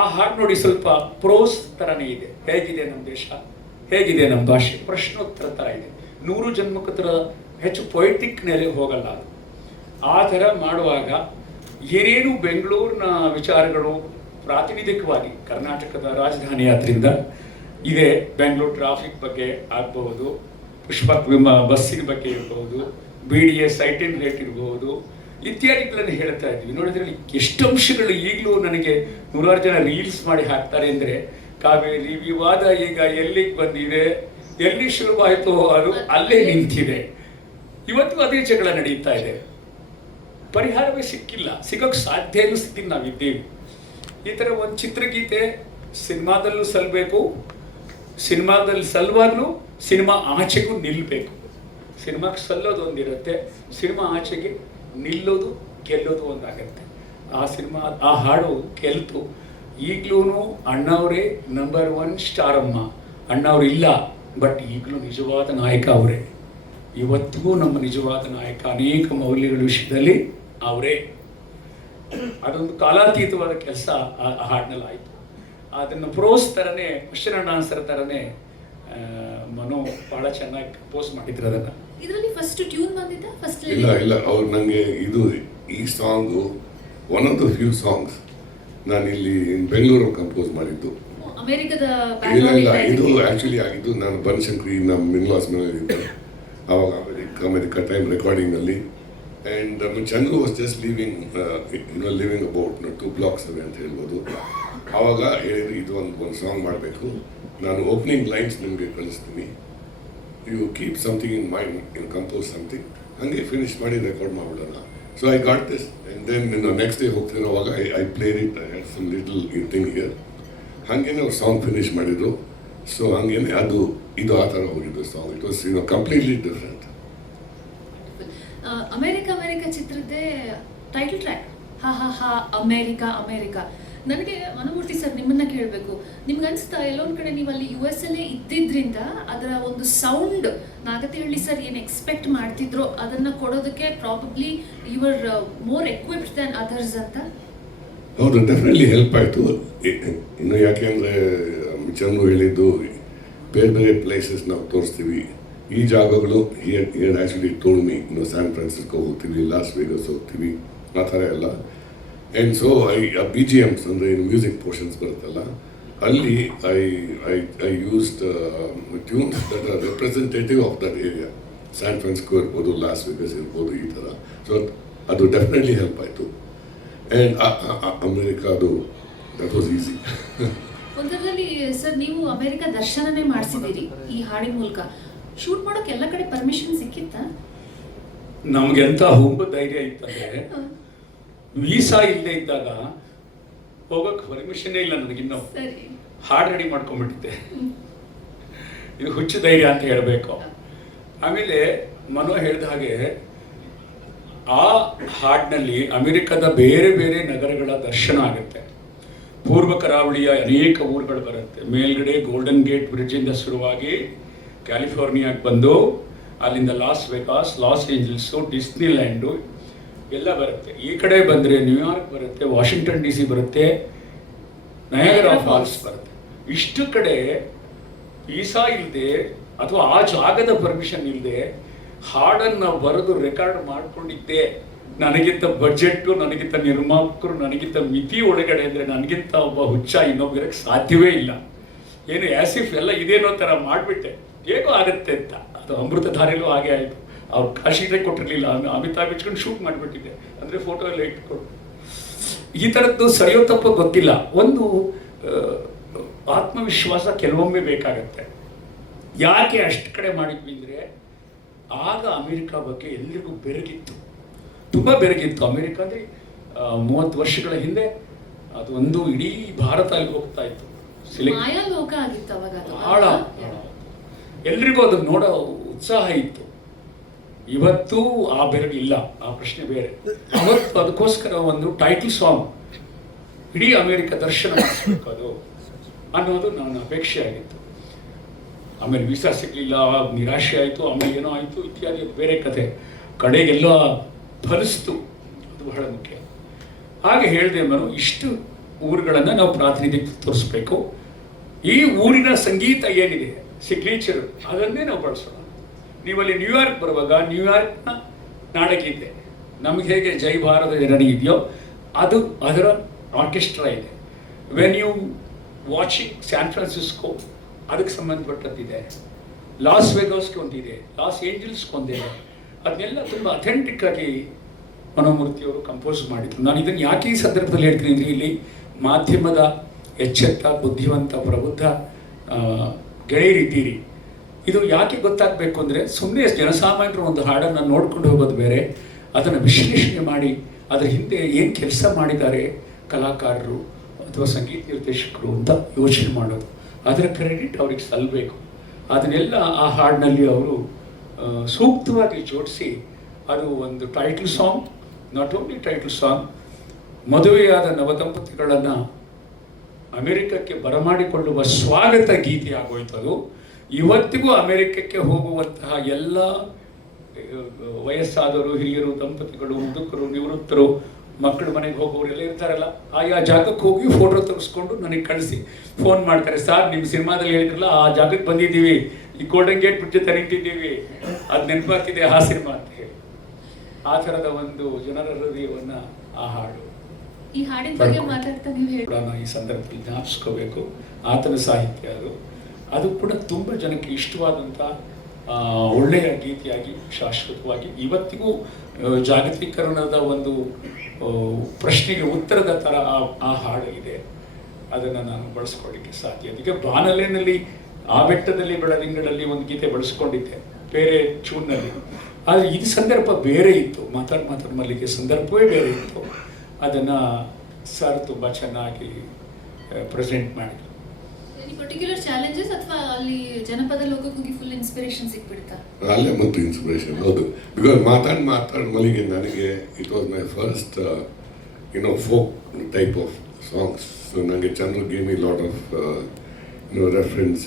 ಆ ಹಾಡು ನೋಡಿ. ಸ್ವಲ್ಪ ಪ್ರೋಸ್ ಥರನೇ ಇದೆ. ಹೇಗಿದೆ ನಮ್ಮ ದೇಶ, ಹೇಗಿದೆ ನಮ್ಮ ಭಾಷೆ, ಪ್ರಶ್ನೋತ್ತರ ಥರ ಇದೆ. 100 ಜನ್ಮಕ್ಕೆ ಥರ ಹೆಚ್ಚು ಪೊಯಿಟಿಕ್ ನೆಲೆಗೆ ಹೋಗಲ್ಲ ಅದು. ಆ ಥರ ಮಾಡುವಾಗ ಏನೇನು ಬೆಂಗಳೂರಿನ ವಿಚಾರಗಳು ಪ್ರಾತಿನಿಧಿಕವಾಗಿ ಕರ್ನಾಟಕದ ರಾಜಧಾನಿ ಆದ್ರಿಂದ ಇದೆ. ಬೆಂಗಳೂರು ಟ್ರಾಫಿಕ್ ಬಗ್ಗೆ ಆಗಬಹುದು, ಪುಷ್ಪಕ್ ಬಸ್ಸಿನ ಬಗ್ಗೆ ಇರಬಹುದು, BDA ಸೈಟಿಂಗ್ ರೇಟ್ ಇರಬಹುದು, ಇತ್ಯಾದಿಗಳನ್ನು ಹೇಳ್ತಾ ಇದ್ವಿ. ನೋಡಿದ್ರಲ್ಲಿ ಎಷ್ಟು ಅಂಶಗಳು ಈಗಲೂ ನನಗೆ 100 ಜನ ರೀಲ್ಸ್ ಮಾಡಿ ಹಾಕ್ತಾರೆ ಅಂದರೆ, ಕಾವೇರಿ ವಿವಾದ ಈಗ ಎಲ್ಲಿಗೆ ಬಂದಿದೆ, ಎಲ್ಲಿ ಶುರುವಾಯಿತು ಅದು ಅಲ್ಲೇ ನಿಂತಿದೆ. ಇವತ್ತು ಅದೇ ಜಗಳ ನಡೀತಾ ಇದೆ. ಪರಿಹಾರವೇ ಸಿಕ್ಕಿಲ್ಲ, ಸಿಗೋಕ್ಕೆ ಸಾಧ್ಯನೂ ಸ್ಥಿತಿ ನಾವಿದ್ದೀವಿ. ಈ ಥರ ಒಂದು ಚಿತ್ರಗೀತೆ ಸಿನಿಮಾದಲ್ಲೂ ಸಲ್ಲಬೇಕು, ಸಿನಿಮಾದಲ್ಲಿ ಸಲ್ಲುವಾಗಲೂ ಸಿನಿಮಾ ಆಚೆಗೂ ನಿಲ್ಲಬೇಕು. ಸಿನಿಮಾಕ್ಕೆ ಸಲ್ಲೋದು ಒಂದಿರುತ್ತೆ, ಸಿನಿಮಾ ಆಚೆಗೆ ನಿಲ್ಲೋದು ಗೆಲ್ಲೋದು ಒಂದಾಗತ್ತೆ. ಆ ಹಾಡು ಗೆಲ್ತು. ಈಗಲೂ ಅಣ್ಣವರೇ ನಂಬರ್ 1 ಸ್ಟಾರಮ್ಮ. ಅಣ್ಣವ್ರು ಇಲ್ಲ, ಬಟ್ ಈಗಲೂ ನಿಜವಾದ ನಾಯಕ ಅವರೇ. ಇವತ್ತಿಗೂ ನಮ್ಮ ನಿಜವಾದ ನಾಯಕ. ಅನೇಕ ಮೌಲ್ಯಗಳ ವಿಷಯದಲ್ಲಿ ಅವರೇ. ಅದೊಂದು ಕಾಲಾತೀತವಾದ ಕೆಲಸ ಆ ಹಾಡಿನಲ್ಲಿ ಆಯಿತು. ಅದನ್ನು ಪ್ರೋಸ್ ಥರನೇ ಕ್ವಶನ್ ಆ್ಯಂಡ್ ಆನ್ಸರ್ ಥರನೇ ಮನು ಭಾಳ ಚೆನ್ನಾಗಿ ಕಂಪೋಸ್ ಮಾಡಿದ್ರು ಅದನ್ನು. ಇದರಲ್ಲಿ ಫಸ್ಟ್ ಟ್ಯೂನ್ ಬಂದಿದ್ದ ಫಸ್ಟ್ ಇಲ್ಲ ಅವ್ರು ನನಗೆ ಈ song one of the few songs ನಾನು ಇಲ್ಲಿ ಬೆಂಗಳೂರಲ್ಲಿ ಕಂಪೋಸ್ ಮಾಡಿದ್ದು. ಅಮೆರಿಕದ ಇಲ್ಲ ಇದು ಆ್ಯಕ್ಚುಲಿ ಆಗಿದ್ದು ನಾನು ಬನಶಂಕರಿ ನಮ್ಮ ಇನ್ಲಾಸ್ ಮನೇಲಿ ಇದ್ದೆ ಆವಾಗ ಅಮೆರಿಕ ಟೈಮ್ ರೆಕಾರ್ಡಿಂಗಲ್ಲಿ. And Chandru was just living about 2 blocks away ಅಂತ ಹೇಳ್ಬೋದು. ಆವಾಗ ಹೇಳಿದ್ರು ಇದು ಒಂದು ಸಾಂಗ್ ಮಾಡಬೇಕು, ನಾನು ಓಪನಿಂಗ್ ಲೈನ್ಸ್ ನಿಮಗೆ ಕಳಿಸ್ತೀನಿ, you keep something in mind, you compose something, ಹಾಗೆ ಫಿನಿಶ್ ಮಾಡಿ ರೆಕಾರ್ಡ್ ಮಾಡಿಬಿಡೋಣ. So I got this and then next day ಹೋಗ್ತಿರೋವಾಗ I played it, I had some little thing here. ಹಾಗೇನೆ ಅವ್ರು ಸಾಂಗ್ ಫಿನಿಶ್ ಮಾಡಿದ್ರು. So ಹಾಗೇನೆ ಇದು ಆ ಥರ ಹೋಗಿದ್ದು song. It was completely different. America ಚಿತ್ರದ್ದೇ ಟೈಟಲ್ ಟ್ರ್ಯಾಕ್ ಹಾ ಹಾ ಹಾ ಅಮೇರಿಕಾ. ನನಗೆ ಮನಮೂರ್ತಿ ಸರ್ ನಿಮ್ಮನ್ನ ಕೇಳಬೇಕು, ನಿಮ್ಗೆ ಅನಿಸ್ತಾ ಎಲ್ಲೊಂದು ಕಡೆ ನೀವು ಅಲ್ಲಿ US ಅಲ್ಲೇ ಇದ್ದಿದ್ರಿಂದ ಅದರ ಒಂದು ಸೌಂಡ್ ನಾಗತಿಹಳ್ಳಿ ಸರ್ ಏನು ಎಕ್ಸ್ಪೆಕ್ಟ್ ಮಾಡ್ತಿದ್ರೋ ಅದನ್ನ ಕೊಡೋದಕ್ಕೆ probably you are more equipped than others ಅಂತ? ಹೌದು, ಡೆಫಿನೆಟ್ಲಿ ಹೆಲ್ಪ್ ಆಯಿತು. ಇನ್ನು ಯಾಕೆ ಅಂದರೆ ಚಂದ್ರು ಹೇಳಿದ್ದು ಬೇರೆ ಪ್ಲೇಸಸ್ ನಾವು ತೋರಿಸ್ತೀವಿ, ಈ ಜಾಗಗಳು actually told me San Francisco ಹೋಗ್ತೀವಿ, ಲಾಸ್ ವೇಗಸ್ ಹೋಗ್ತೀವಿ, ಆ ಥರ ಎಲ್ಲ. ಆ್ಯಂಡ್ ಸೊ BGMs ಅಂದರೆ ಮ್ಯೂಸಿಕ್ ಪೋರ್ಷನ್ಸ್ ಬರುತ್ತಲ್ಲ, ಅಲ್ಲಿ I used tunes that are representative of that area. San Francisco ಇರ್ಬೋದು, ಲಾಸ್ ವೇಗಸ್ ಇರ್ಬೋದು, ಈ ಥರ. ಸೊ ಅದು ಡೆಫಿನೆಟ್ಲಿ ಹೆಲ್ಪ್ ಆಯಿತು. ಆ್ಯಂಡ್ ಅಮೆರಿಕಾದು ದಟ್ ವಾಸ್ ಈಸಿ. ಒಂದರಲ್ಲಿ ಸರ್ ನೀವು ಅಮೆರಿಕ ದರ್ಶನನೇ ಮಾಡಿಸಿದ್ದೀರಿ ಈ ಹಾಡಿನ ಮೂಲಕ. ಶೂಟ್ ಮಾಡೋಕೆ ಎಲ್ಲ ಕಡೆ ಪರ್ಮಿಷನ್ ಸಿಕ್ಕಿತ್ತಾ? ನಮ್ಗೆ ಎಂತ ಹುಂಬ ಧೈರ್ಯ ಇತ್ತಂದ್ರೆ, ವೀಸಾ ಇಲ್ಲದೆ ಇದ್ದಾಗ ಹೋಗೋಕೆ ಪರ್ಮಿಷನ್ನೇ ಇಲ್ಲ ನನಗಿನ್ನೂ. ಹಾಡು ರೆಡಿ ಮಾಡ್ಕೊಂಡ್ಬಿಟ್ಟಿದ್ದೆ. ಇದು ಹುಚ್ಚು ಧೈರ್ಯ ಅಂತ ಹೇಳಬೇಕು. ಆಮೇಲೆ ಮನೋ ಹೇಳಿದ ಹಾಗೆ ಆ ಹಾಡಿನಲ್ಲಿ ಅಮೆರಿಕದ ಬೇರೆ ಬೇರೆ ನಗರಗಳ ದರ್ಶನ ಆಗುತ್ತೆ. ಪೂರ್ವ ಕರಾವಳಿಯ ಅನೇಕ ಊರುಗಳು ಬರುತ್ತೆ. ಮೇಲ್ಗಡೆ ಗೋಲ್ಡನ್ ಗೇಟ್ ಬ್ರಿಡ್ಜಿಂದ ಶುರುವಾಗಿ ಕ್ಯಾಲಿಫೋರ್ನಿಯಾಗೆ ಬಂದು ಅಲ್ಲಿಂದ ಲಾಸ್ ವೇಗಾಸ್, ಲಾಸ್ ಏಂಜಲ್ಸು, ಡಿಸ್ನಿಲ್ಯಾಂಡು ಎಲ್ಲ ಬರುತ್ತೆ. ಈ ಕಡೆ ಬಂದರೆ ನ್ಯೂಯಾರ್ಕ್ ಬರುತ್ತೆ, ವಾಷಿಂಗ್ಟನ್ DC ಬರುತ್ತೆ, ನಯಾಗರಾ ಫಾಲ್ಸ್ ಬರುತ್ತೆ. ಇಷ್ಟು ಕಡೆ ವೀಸಾ ಇಲ್ಲದೆ ಅಥವಾ ಆ ಜಾಗದ ಪರ್ಮಿಷನ್ ಇಲ್ಲದೆ ಹಾಡನ್ನು ಬರೆದು ರೆಕಾರ್ಡ್ ಮಾಡಿಕೊಂಡಿದ್ದೆ. ನನಗಿಂತ ಬಜೆಟ್ಟು, ನನಗಿಂತ ನಿರ್ಮಾಪಕರು, ನನಗಿಂತ ಮಿತಿ ಒಳಗಡೆ ಅಂದರೆ ನನಗಿಂತ ಒಬ್ಬ ಹುಚ್ಚ ಇನ್ನೊಬ್ಬರಕ್ಕೆ ಸಾಧ್ಯವೇ ಇಲ್ಲ. ಏನು ಆಸಿಫ್ ಎಲ್ಲ ಇದೇನೋ ಥರ ಮಾಡಿಬಿಟ್ಟೆ, ಹೇಗೋ ಆಗುತ್ತೆ ಅಂತ. ಅದು ಅಮೃತಧಾರೆಯಲ್ಲೂ ಹಾಗೆ ಆಯಿತು. ಅವ್ರು ಕಾಶಿಗೆ ಕೊಟ್ಟಿರಲಿಲ್ಲ, ಅಮಿತಾಬ್ ಇಟ್ಕೊಂಡು ಶೂಟ್ ಮಾಡಿಬಿಟ್ಟಿದ್ದೆ, ಅಂದರೆ ಫೋಟೋ ಎಲ್ಲ ಇಟ್ಕೊಂಡು. ಈ ಥರದ್ದು ಸರಿಯೋ ತಪ್ಪೋ ಗೊತ್ತಿಲ್ಲ. ಒಂದು ಆತ್ಮವಿಶ್ವಾಸ ಕೆಲವೊಮ್ಮೆ ಬೇಕಾಗತ್ತೆ. ಯಾಕೆ ಅಷ್ಟು ಕಡೆ ಮಾಡಿದ್ವಿ ಅಂದರೆ, ಆಗ ಅಮೆರಿಕ ಬಗ್ಗೆ ಎಲ್ರಿಗೂ ಬೆರಗಿತ್ತು, ತುಂಬ ಬೆರಗಿತ್ತು. ಅಮೆರಿಕ ಅಂದರೆ 30 ವರ್ಷಗಳ ಹಿಂದೆ ಅದು ಒಂದು ಇಡೀ ಭಾರತ ಅಲ್ಲಿ ಹೋಗ್ತಾ ಇತ್ತು. ಭಾಳ ಎಲ್ರಿಗೂ ಅದನ್ನು ನೋಡೋ ಉತ್ಸಾಹ ಇತ್ತು. ಇವತ್ತು ಆ ಬೆರಗಿಲ್ಲ, ಆ ಪ್ರಶ್ನೆ ಬೇರೆ. ಅವತ್ತು ಅದಕ್ಕೋಸ್ಕರ ಒಂದು ಟೈಟಲ್ ಸಾಂಗ್ ಇಡೀ ಅಮೆರಿಕ ದರ್ಶನ ಮಾಡಿಸ್ಬೇಕು ಅದು ಅನ್ನೋದು ನನ್ನ ಅಪೇಕ್ಷೆ ಆಗಿತ್ತು. ಆಮೇಲೆ ವೀಸಾ ಸಿಗಲಿಲ್ಲ, ನಿರಾಶೆ ಆಯಿತು, ಆಮೇಲೆ ಏನೋ ಆಯಿತು ಇತ್ಯಾದಿ, ಅದು ಬೇರೆ ಕಥೆ. ಕಡೆಗೆಲ್ಲ ಫಲಿಸ್ತು, ಅದು ಬಹಳ ಮುಖ್ಯ. ಹಾಗೆ ಹೇಳಿದೆ ನಾನು, ಇಷ್ಟು ಊರುಗಳನ್ನು ನಾವು ಪ್ರಾತಿನಿಧ್ಯಕ್ಕೆ ತೋರಿಸ್ಬೇಕು. ಈ ಊರಿನ ಸಂಗೀತ ಏನಿದೆ, ಸಿಗ್ನೇಚರ್, ಅದನ್ನೇ ನಾವು ಬಳಸೋಣ. ನೀವಲ್ಲಿ ನ್ಯೂಯಾರ್ಕ್ ಬರುವಾಗ ನ್ಯೂಯಾರ್ಕ್ನ ನಾಡಗೀತೆ, ನಮಗೆ ಹೇಗೆ ಜೈ ಭಾರತ ಜನನಿ ಇದೆಯೋ ಅದು ಅದರ ಆರ್ಕೆಸ್ಟ್ರಾ ಇದೆ. When you watching San Francisco ಅದಕ್ಕೆ ಸಂಬಂಧಪಟ್ಟದ್ದಿದೆ, ಲಾಸ್ ವೇಗಾಸ್ಗೆ ಒಂದಿದೆ, ಲಾಸ್ ಏಂಜಲ್ಸ್ಗೆ ಒಂದಿದೆ. ಅದನ್ನೆಲ್ಲ ತುಂಬ ಅಥೆಂಟಿಕ್ ಆಗಿ ಮನೋಮೂರ್ತಿಯವರು ಕಂಪೋಸ್ ಮಾಡಿದ್ರು. ನಾನು ಇದನ್ನು ಯಾಕೆ ಈ ಸಂದರ್ಭದಲ್ಲಿ ಹೇಳ್ತೀನಿ ಅಂದರೆ, ಇಲ್ಲಿ ಮಾಧ್ಯಮದ ಎಚ್ಚೆತ್ತ ಬುದ್ಧಿವಂತ ಪ್ರಬುದ್ಧ ಗೆಳೆಯರಿದ್ದೀರಿ. ಇದು ಯಾಕೆ ಗೊತ್ತಾಗಬೇಕು ಅಂದರೆ, ಸುಮ್ಮನೆ ಜನಸಾಮಾನ್ಯರು ಒಂದು ಹಾಡನ್ನು ನೋಡ್ಕೊಂಡು ಹೋಗೋದು ಬೇರೆ, ಅದನ್ನು ವಿಶ್ಲೇಷಣೆ ಮಾಡಿ ಅದರ ಹಿಂದೆ ಏನು ಕೆಲಸ ಮಾಡಿದ್ದಾರೆ ಕಲಾಕಾರರು ಅಥವಾ ಸಂಗೀತ ನಿರ್ದೇಶಕರು ಅಂತ ಯೋಚನೆ ಮಾಡೋದು, ಅದರ ಕ್ರೆಡಿಟ್ ಅವ್ರಿಗೆ ಸಲ್ಲಬೇಕು. ಅದನ್ನೆಲ್ಲ ಆ ಹಾಡಿನಲ್ಲಿ ಅವರು ಸೂಕ್ತವಾಗಿ ಜೋಡಿಸಿ ಅದು ಒಂದು title song, not only title song, ಮದುವೆಯಾದ ನವದಂಪತಿಗಳನ್ನು ಅಮೆರಿಕಕ್ಕೆ ಬರಮಾಡಿಕೊಳ್ಳುವ ಸ್ವಾಗತ ಗೀತೆ ಆಗೋಯ್ತು. ಅದು ಇವತ್ತಿಗೂ ಅಮೆರಿಕಕ್ಕೆ ಹೋಗುವಂತಹ ಎಲ್ಲ ವಯಸ್ಸಾದವರು, ಹಿರಿಯರು, ದಂಪತಿಗಳು, ಮುದುಕರು, ನಿವೃತ್ತರು ಮಕ್ಕಳು ಮನೆಗೆ ಹೋಗೋರೆಲ್ಲ ಇರ್ತಾರಲ್ಲ, ಆಯಾ ಜಾಗಕ್ಕೆ ಹೋಗಿ ಫೋಟೋ ತೆಗೆಸ್ಕೊಂಡು ನನಗೆ ಕಳಿಸಿ ಫೋನ್ ಮಾಡ್ತಾರೆ, ಸರ್ ನಿಮ್ಮ ಸಿನಿಮಾದಲ್ಲಿ ಹೇಳಿದ್ರಲ್ಲ ಆ ಜಾಗಕ್ಕೆ ಬಂದಿದ್ದೀವಿ, ಈ ಗೋಲ್ಡನ್ ಗೇಟ್ ಬ್ರಿಡ್ಜ್ ಜೊತೆ ನಿಂತಿದ್ದೀವಿ, ಅದು ನೆನಪಾಗ್ತಿದೆ ಆ ಸಿನಿಮಾ ಅಂತ ಹೇಳಿ. ಆ ಥರದ ಒಂದು ಜನರ ಹೃದಯವನ್ನು ಆ ಹಾಡು ಈ ಹಾಡಿನ ಬಗ್ಗೆ ಮಾತಾಡ್ತಾ ನೀವು ಹೇಳಿ ಕೂಡ ಈ ಸಂದರ್ಭದಲ್ಲಿ ಜ್ಞಾಪಿಸ್ಕೋಬೇಕು. ಆತನ ಸಾಹಿತ್ಯ ಅದು ಕೂಡ ತುಂಬ ಜನಕ್ಕೆ ಇಷ್ಟವಾದಂಥ ಒಳ್ಳೆಯ ಗೀತೆಯಾಗಿ ಶಾಶ್ವತವಾಗಿ ಇವತ್ತಿಗೂ ಜಾಗತೀಕರಣದ ಒಂದು ಪ್ರಶ್ನೆಗೆ ಉತ್ತರದ ಥರ ಆ ಹಾಡು ಇದೆ. ಅದನ್ನು ನಾನು ಬಳಸ್ಕೊಳ್ಳಿಕ್ಕೆ ಸಾಧ್ಯ. ಅದಕ್ಕೆ ಬಾನಲೆನಲ್ಲಿ ಆ ಬೆಟ್ಟದಲ್ಲಿ ಬೆಳದಿಂಗಳಲ್ಲಿ ಒಂದು ಗೀತೆ ಬಳಸ್ಕೊಂಡಿದ್ದೆ ಬೇರೆ ಚೂನ್ನಲ್ಲಿ. ಆದರೆ ಇದು ಸಂದರ್ಭ ಬೇರೆ ಇತ್ತು, ಮಾತಾಡ್ ಮಲ್ಲಿಗೆ ಸಂದರ್ಭವೇ ಬೇರೆ ಇತ್ತು. ಅದನ್ನು ಸರ್ ತುಂಬ ಚೆನ್ನಾಗಿ ಪ್ರೆಸೆಂಟ್ ಮಾಡಿದರು. ಪರ್ಟಿಕ್ಯುಲರ್ ಚಾಲೆಂಜಸ್ ಅಥವಾ ಅಲ್ಲಿ ಜನಪದ ಲೋಕಕ್ಕೆ ಹೋಗಿ ಫುಲ್ ಇನ್ಸ್ಪಿರೇಷನ್ ಸಿಕ್ಬಿಡ್ತಾ? ಅಲ್ಲೇ ಮತ್ತು ಇನ್ಸ್ಪಿರೇಷನ್ ಹೌದು. ಬಿಕಾಸ್ ಮಾತಾಡ್ ಮಲ್ಲಿಗೆ ನನಗೆ it was my first folk type of songs. So ನನಗೆ Chandru gave me lot of reference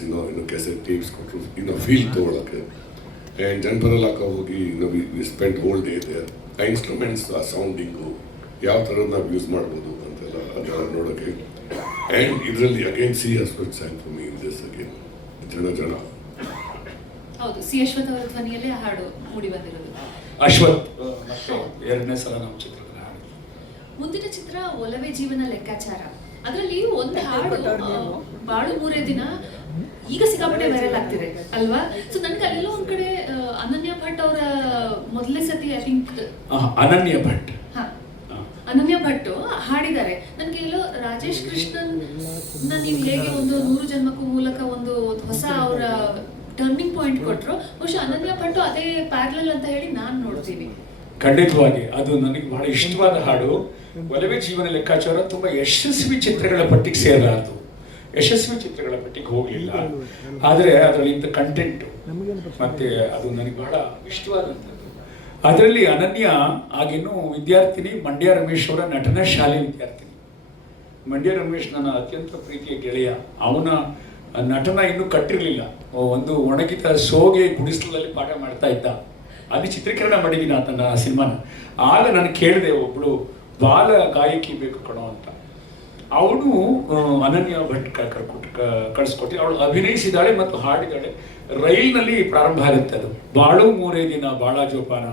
cassette tapes ಕೊಟ್ಟರು ಫೀಲ್ ತೊಗೊಳಕ್ಕೆ. ಆ್ಯಂಡ್ ಜನಪದ ಲಾಕ ಹೋಗಿ we spend whole day there. ಆ ಇನ್ಸ್ಟ್ರೂಮೆಂಟ್ಸ್, ಆ ಸೌಂಡಿಂಗು ಯಾವ ಥರ ನಾವು ಯೂಸ್ ಮಾಡ್ಬೋದು ಅಂತೆಲ್ಲ ಅದೆಲ್ಲ ನೋಡೋಕ್ಕೆ. ಆ್ಯಂಡ್ ಇದರಲ್ಲಿ again C Ashwath sang for me in this again ಜನ ಹೌದು, ಸಿ ಅಶ್ವಥ್ ಅವರ ಧ್ವನಿಯಲ್ಲೇ ಆ ಹಾಡು ಮೂಡಿ ಬಂದಿರೋದು. ಅಶ್ವಥ್ ಮತ್ತೆ ಎರಡನೇ ಸಲ ನಮ್ಮ ಚಿತ್ರದ ಹಾಡು. ಮುಂದಿನ ಚಿತ್ರ ಒಲವೇ ಜೀವನ ಲೆಕ್ಕಾಚಾರ. ಅದರಲ್ಲಿ ಒಂದು ಹಾಡು ಬಾಳು ಮೂರೇ ದಿನ ಈಗ ಸಿಕ್ಕಾಪಟ್ಟೆ ವೈರಲ್ ಆಗ್ತಿದೆ ಅಲ್ವಾ? ಸೊ ನನ್ಗೆ ಅಲ್ಲೆಲ್ಲೋ ಒಂದ್ ಕಡೆ ಅನನ್ಯ ಭಟ್ ಅವರ ಮೊದಲನೇ ಸತಿ ಐ ಥಿಂಕ್ ಅನನ್ಯ ಭಟ್ ಹಾಡಿದ್ದಾರೆ. ನನ್ಗೆ ಎಲ್ಲೋ ರಾಜೇಶ್ ಕೃಷ್ಣನ್ ನೀವು ಹೇಗೆ ಒಂದು 100 ಜನ್ಮಕ್ಕೂ ಮೂಲಕ ಒಂದು ಹೊಸ ಅವರ ಟರ್ನಿಂಗ್ ಪಾಯಿಂಟ್ ಕೊಟ್ರು, ಬಹುಶಃ ಅನನ್ಯ ಭಟ್ ಅದೇ ಪ್ಯಾರಲಲ್ ಅಂತ ಹೇಳಿ ನಾನು ನೋಡ್ತೀವಿ. ಖಂಡಿತವಾಗಿ ಅದು ನನಗೆ ಬಹಳ ಇಷ್ಟವಾದ ಹಾಡು. ಒಲವೇ ಜೀವನ ಲೆಕ್ಕಾಚಾರ ತುಂಬ ಯಶಸ್ವಿ ಚಿತ್ರಗಳ ಪಟ್ಟಿಗೆ ಸೇರಲಾರದು, ಯಶಸ್ವಿ ಚಿತ್ರಗಳ ಪಟ್ಟಿಗೆ ಹೋಗಲಿಲ್ಲ. ಆದರೆ ಅದರಲ್ಲಿದ್ದ ಕಂಟೆಂಟು ಮತ್ತೆ ಅದು ನನಗೆ ಬಹಳ ಇಷ್ಟವಾದಂಥದ್ದು. ಅದರಲ್ಲಿ ಅನನ್ಯ ಆಗಿನ್ನೂ ವಿದ್ಯಾರ್ಥಿನಿ, ಮಂಡ್ಯ ರಮೇಶ್ ಅವರ ನಟನ ಶಾಲೆ ವಿದ್ಯಾರ್ಥಿನಿ. ಮಂಡ್ಯ ರಮೇಶ್ ನನ್ನ ಅತ್ಯಂತ ಪ್ರೀತಿಯ ಗೆಳೆಯ. ಅವನ ನಟನ ಇನ್ನೂ ಕಟ್ಟಿರಲಿಲ್ಲ. ಒಂದು ಒಣಗಿದ ಸೋಗೆ ಗುಡಿಸಲಲ್ಲಿ ಪಾಠ ಮಾಡ್ತಾ ಇದ್ದ. ಅಲ್ಲಿ ಚಿತ್ರೀಕರಣ ಮಾಡಿದ್ದೀನಿ ಆತನ ಸಿನಿಮಾನ. ಆಗ ನಾನು ಕೇಳಿದೆ, ಒಬ್ಬಳು ಬಾಲ ಗಾಯಕಿ ಬೇಕು ಕಣೋ ಅಂತ. ಅವಳು ಅನನ್ಯ ಭಟ್ ಕಳಿಸ್ಕೊಟ್ಟು ಅವಳು ಅಭಿನಯಿಸಿದಾಳೆ ಮತ್ತು ಹಾಡಿದಾಳೆ. ರೈಲ್ನಲ್ಲಿ ಪ್ರಾರಂಭ ಆಗುತ್ತೆ ಅದು. ಬಾಳು ಮೂರೇ ದಿನ ಬಾಳ ಜೋಪಾನ,